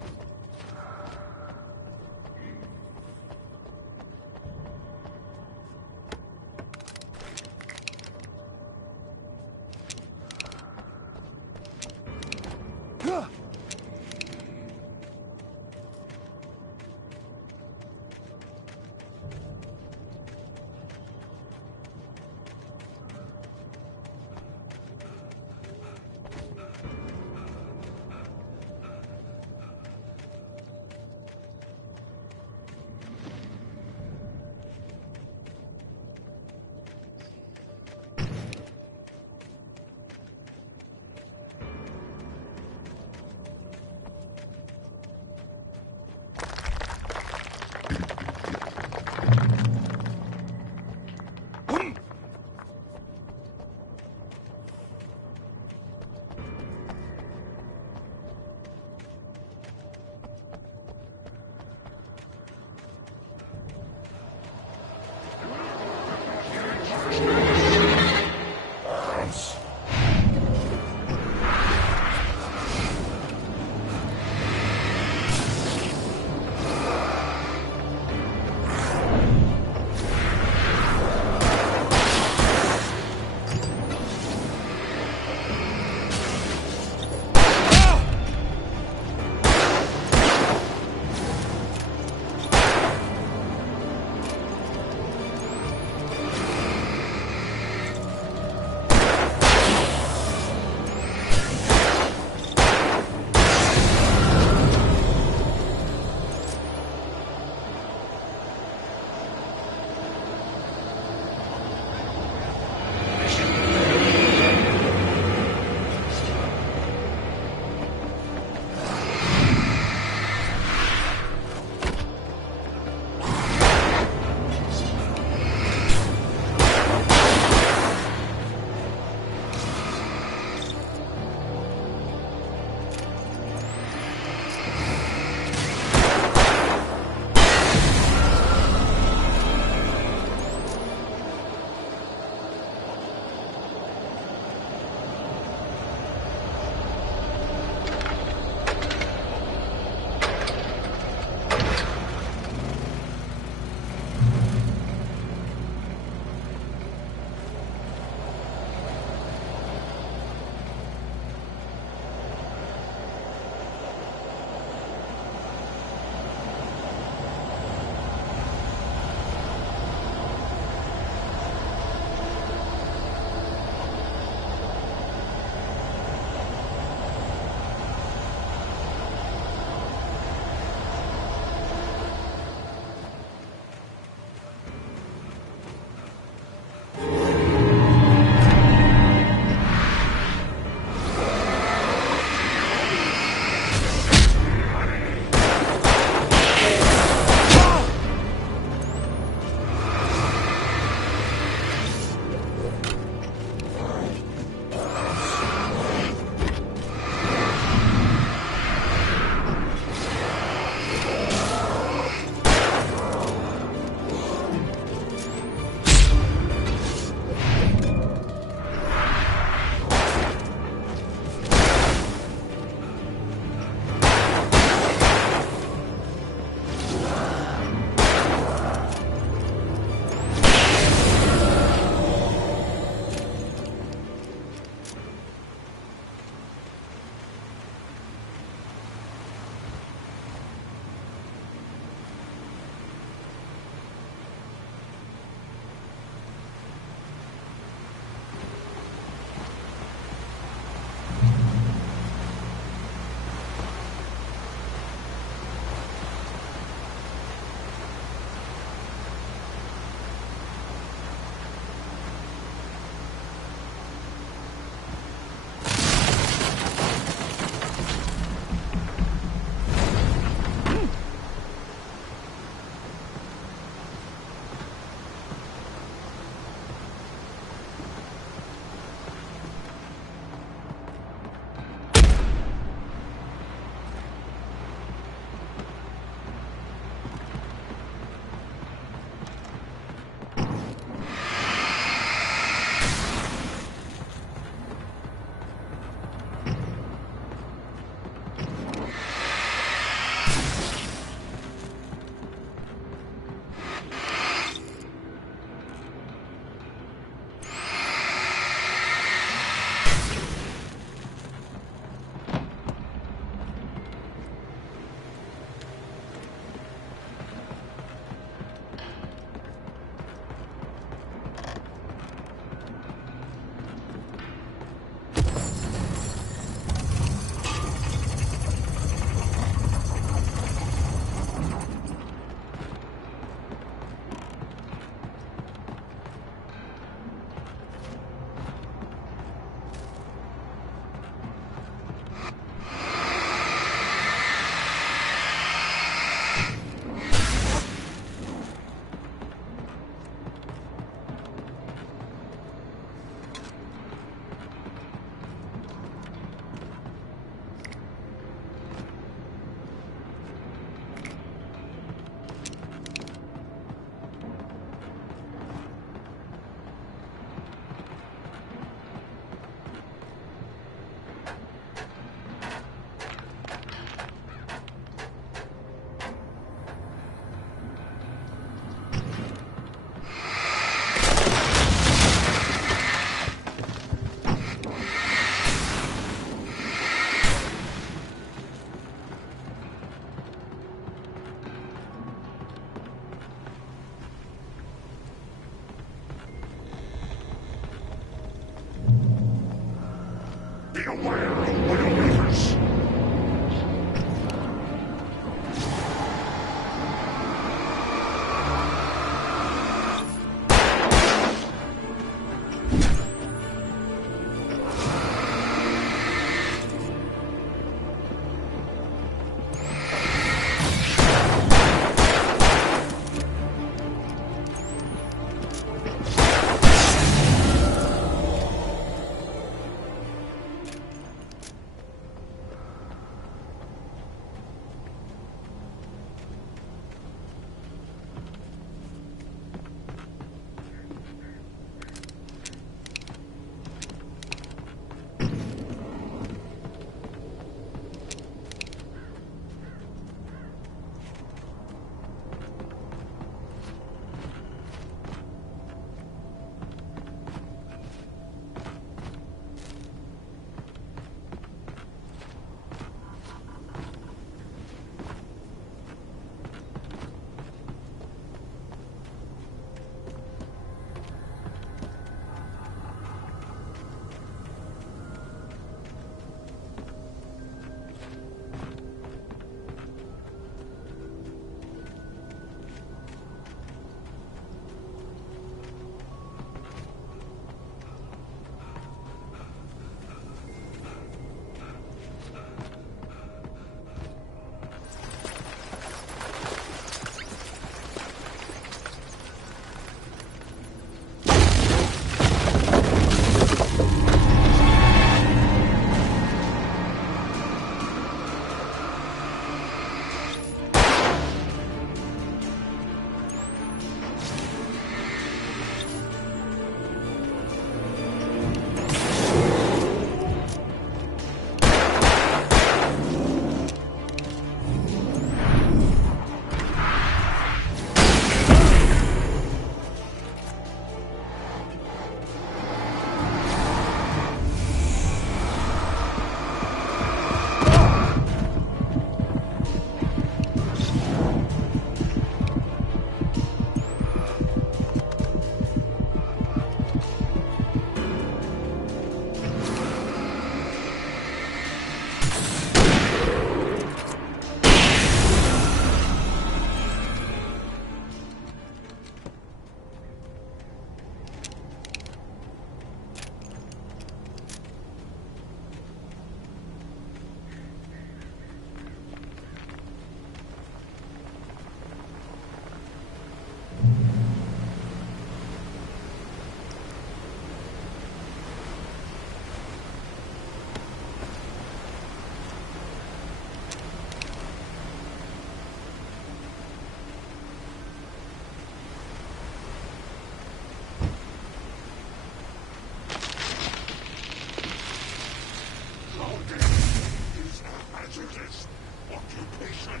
pacifist occupation.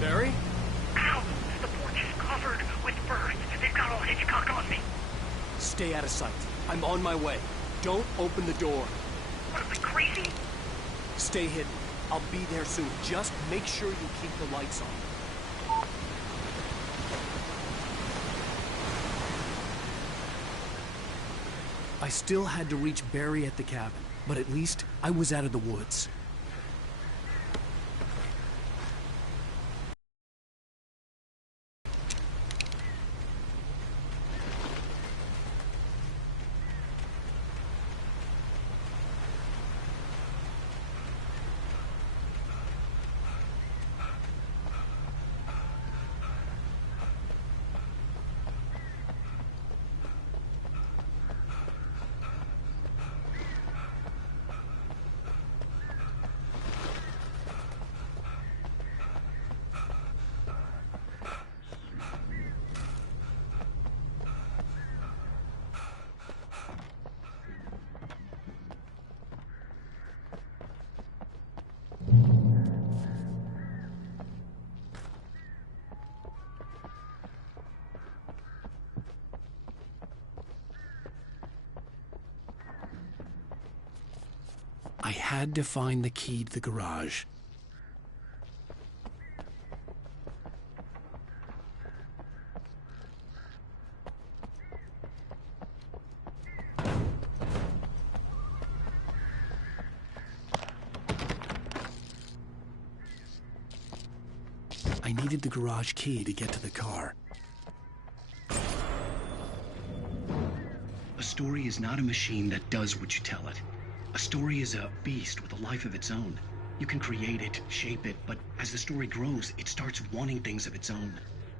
Barry? Ow! The porch is covered with birds. They've got all Hitchcock on me. Stay out of sight. I'm on my way. Don't open the door. What are we, crazy? Stay hidden. I'll be there soon. Just make sure you keep the lights on. I still had to reach Barry at the cabin, but at least I was out of the woods. I had to find the key to the garage. I needed the garage key to get to the car. A story is not a machine that does what you tell it. A story is a beast with a life of its own. You can create it, shape it, but as the story grows, it starts wanting things of its own.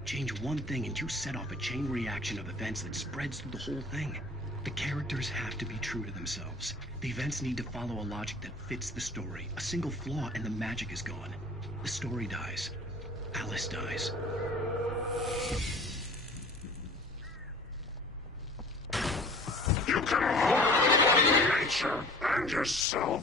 Change one thing and you set off a chain reaction of events that spreads through the whole thing. The characters have to be true to themselves. The events need to follow a logic that fits the story. A single flaw and the magic is gone. The story dies. Alice dies. You can hold nature and yourself.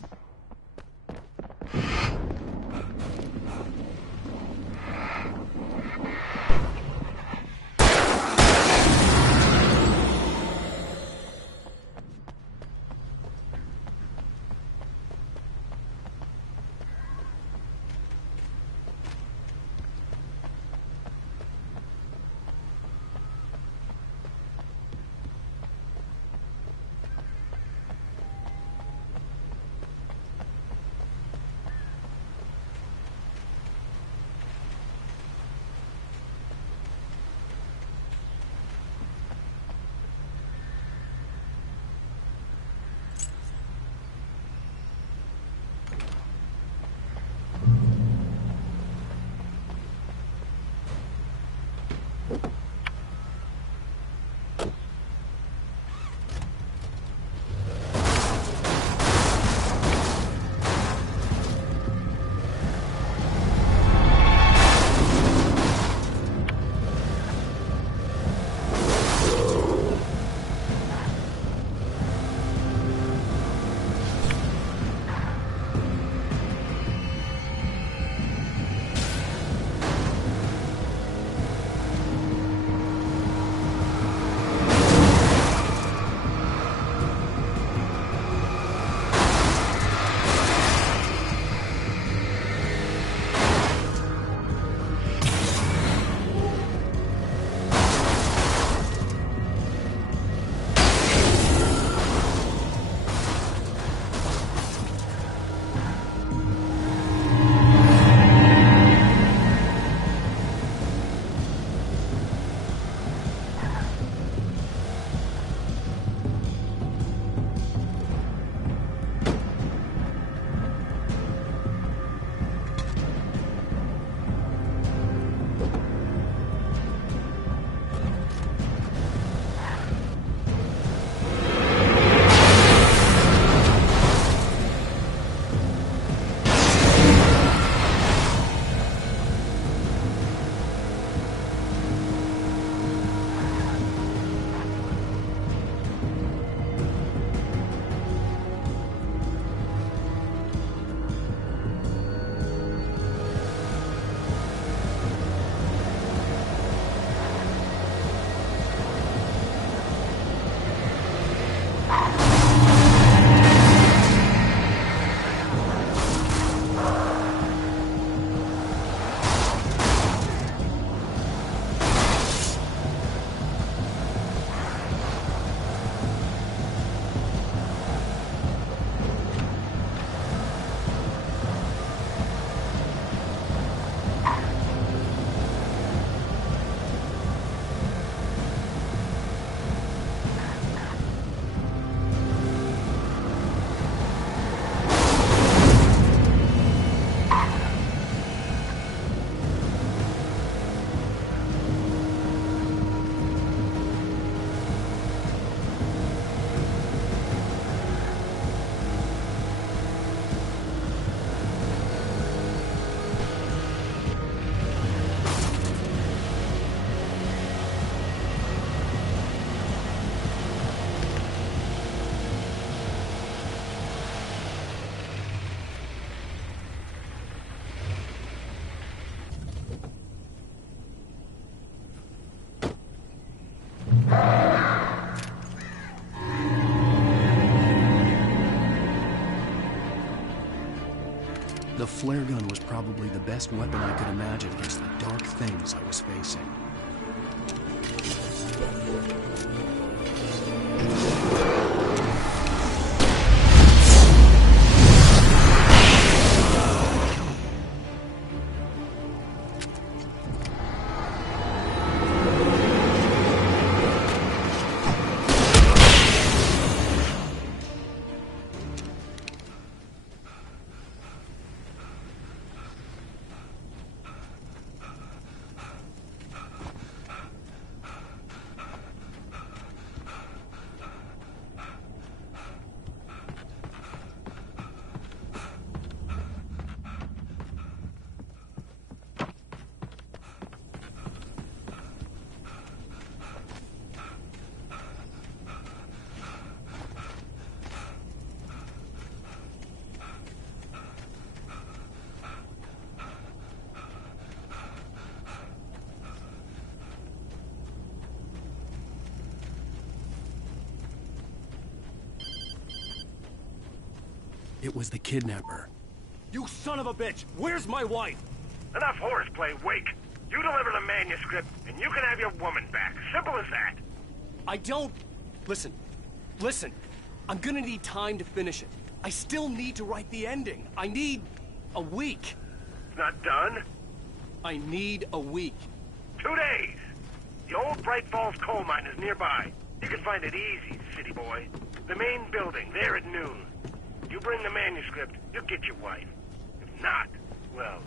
The flare gun was probably the best weapon I could imagine against the dark things I was facing. It was the kidnapper. You son of a bitch! Where's my wife? Enough horseplay, Wake. You deliver the manuscript, and you can have your woman back. Simple as that. I don't... Listen. Listen. I'm gonna need time to finish it. I still need to write the ending. I need... a week. It's not done? I need a week. 2 days. The old Bright Falls coal mine is nearby. You can find it easy, city boy. The main building, there at noon. You bring the manuscript, you'll get your wife. If not, well,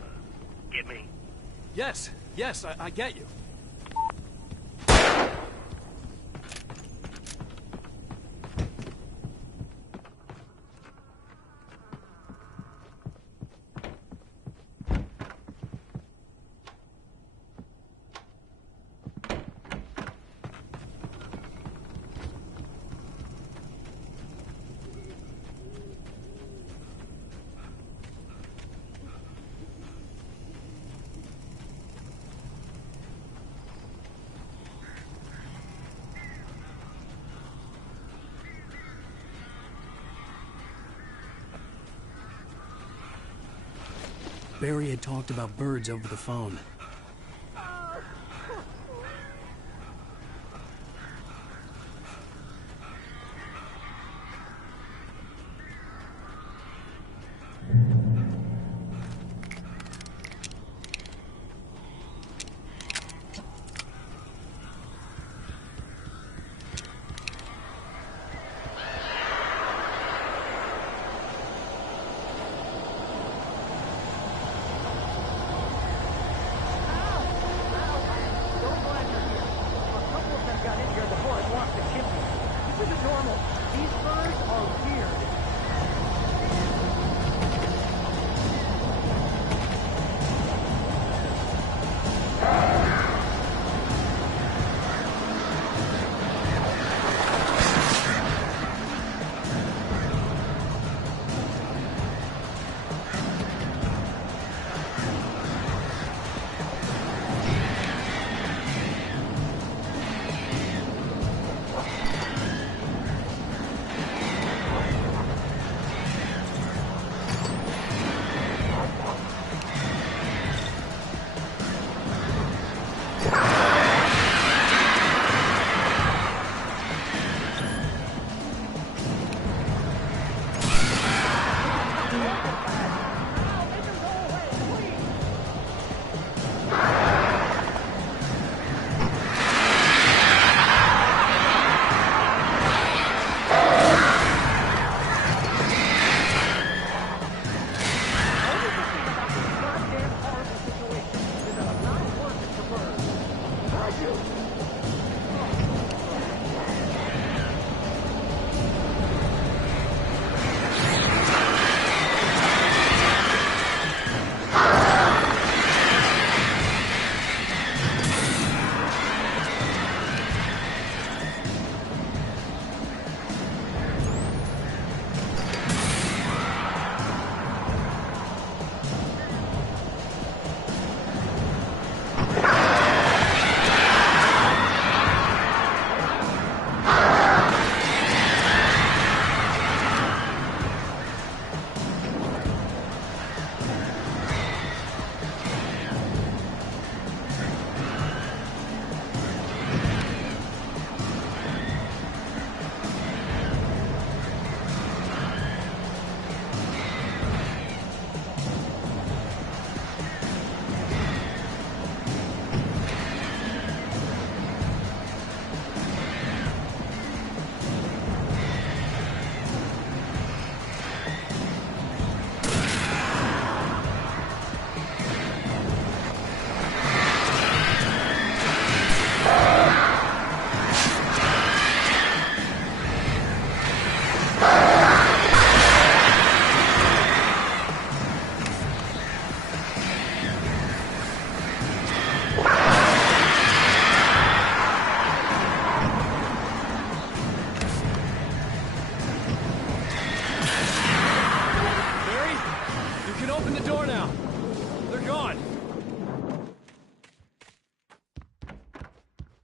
get me? Yes, I get you. Barry had talked about birds over the phone.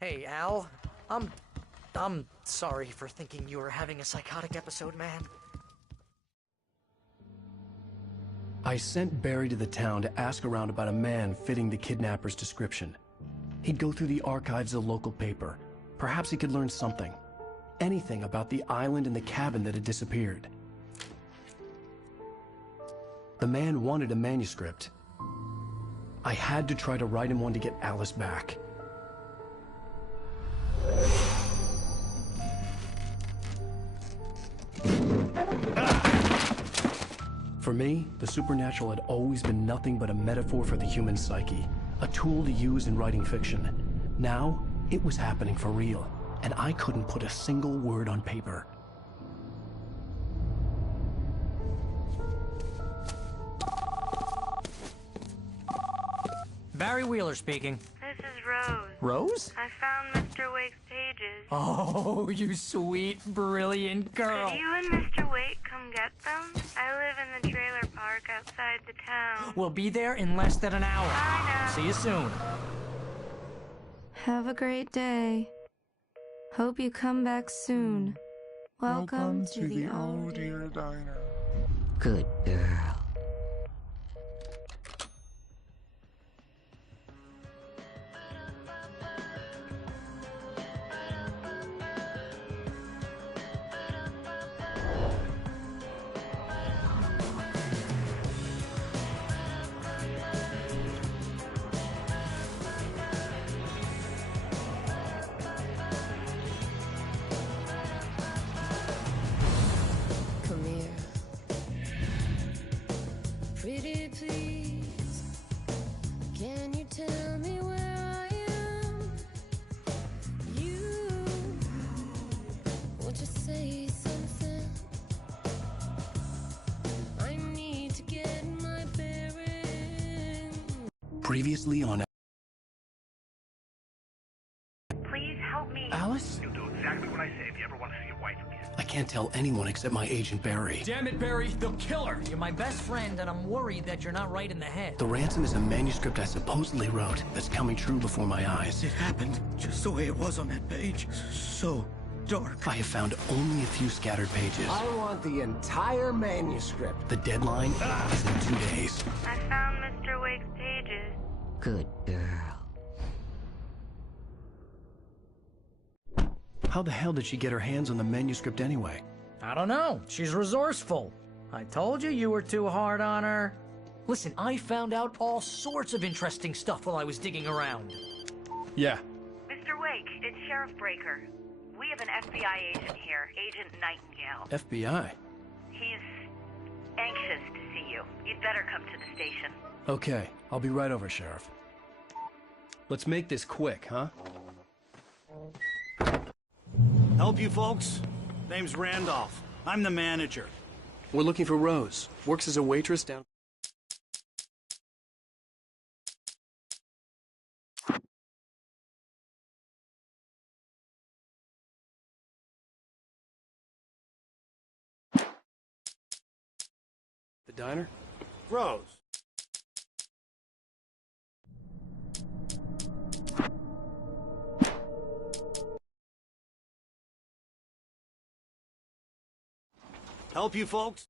Hey, Al. I'm sorry for thinking you were having a psychotic episode, man. I sent Barry to the town to ask around about a man fitting the kidnapper's description. He'd go through the archives of the local paper. Perhaps he could learn something. Anything about the island and the cabin that had disappeared. The man wanted a manuscript. I had to try to write him one to get Alice back. For me, the supernatural had always been nothing but a metaphor for the human psyche, a tool to use in writing fiction. Now, it was happening for real, and I couldn't put a single word on paper. Barry Wheeler speaking. This is Rose. Rose? I found Mr. Wake's pages. Oh, you sweet, brilliant girl. Could you and Mr. Wake come get them? I live in the trailer park outside the town. We'll be there in less than an hour. Bye now. See you soon. Have a great day. Hope you come back soon. Welcome to the Oh Dear Diner. Good girl. Come here. Pretty please, can you tell me where I am? You, won't you say something? I need to get my bearings. Previously on Please help me. Alice? You'll do exactly what I say if you ever want to see your wife again. I can't tell anyone except my agent Barry. Damn it, Barry, they'll kill her. You're my best friend, and I'm worried that you're not right in the head. The ransom is a manuscript I supposedly wrote that's coming true before my eyes. It happened just the way it was on that page. So dark. I have found only a few scattered pages. I want the entire manuscript. The deadline is in 2 days. I found Mr. Wake's pages. Good girl. How the hell did she get her hands on the manuscript anyway? I don't know. She's resourceful. I told you were too hard on her. Listen, I found out all sorts of interesting stuff while I was digging around. Yeah. Mr. Wake, it's Sheriff Breaker. We have an FBI agent here, Agent Nightingale. FBI? He's anxious to see you. You'd better come to the station. Okay, I'll be right over, Sheriff. Let's make this quick, huh? Help you folks? Name's Randolph. I'm the manager. We're looking for Rose. Works as a waitress down... The diner? Rose. Help you folks?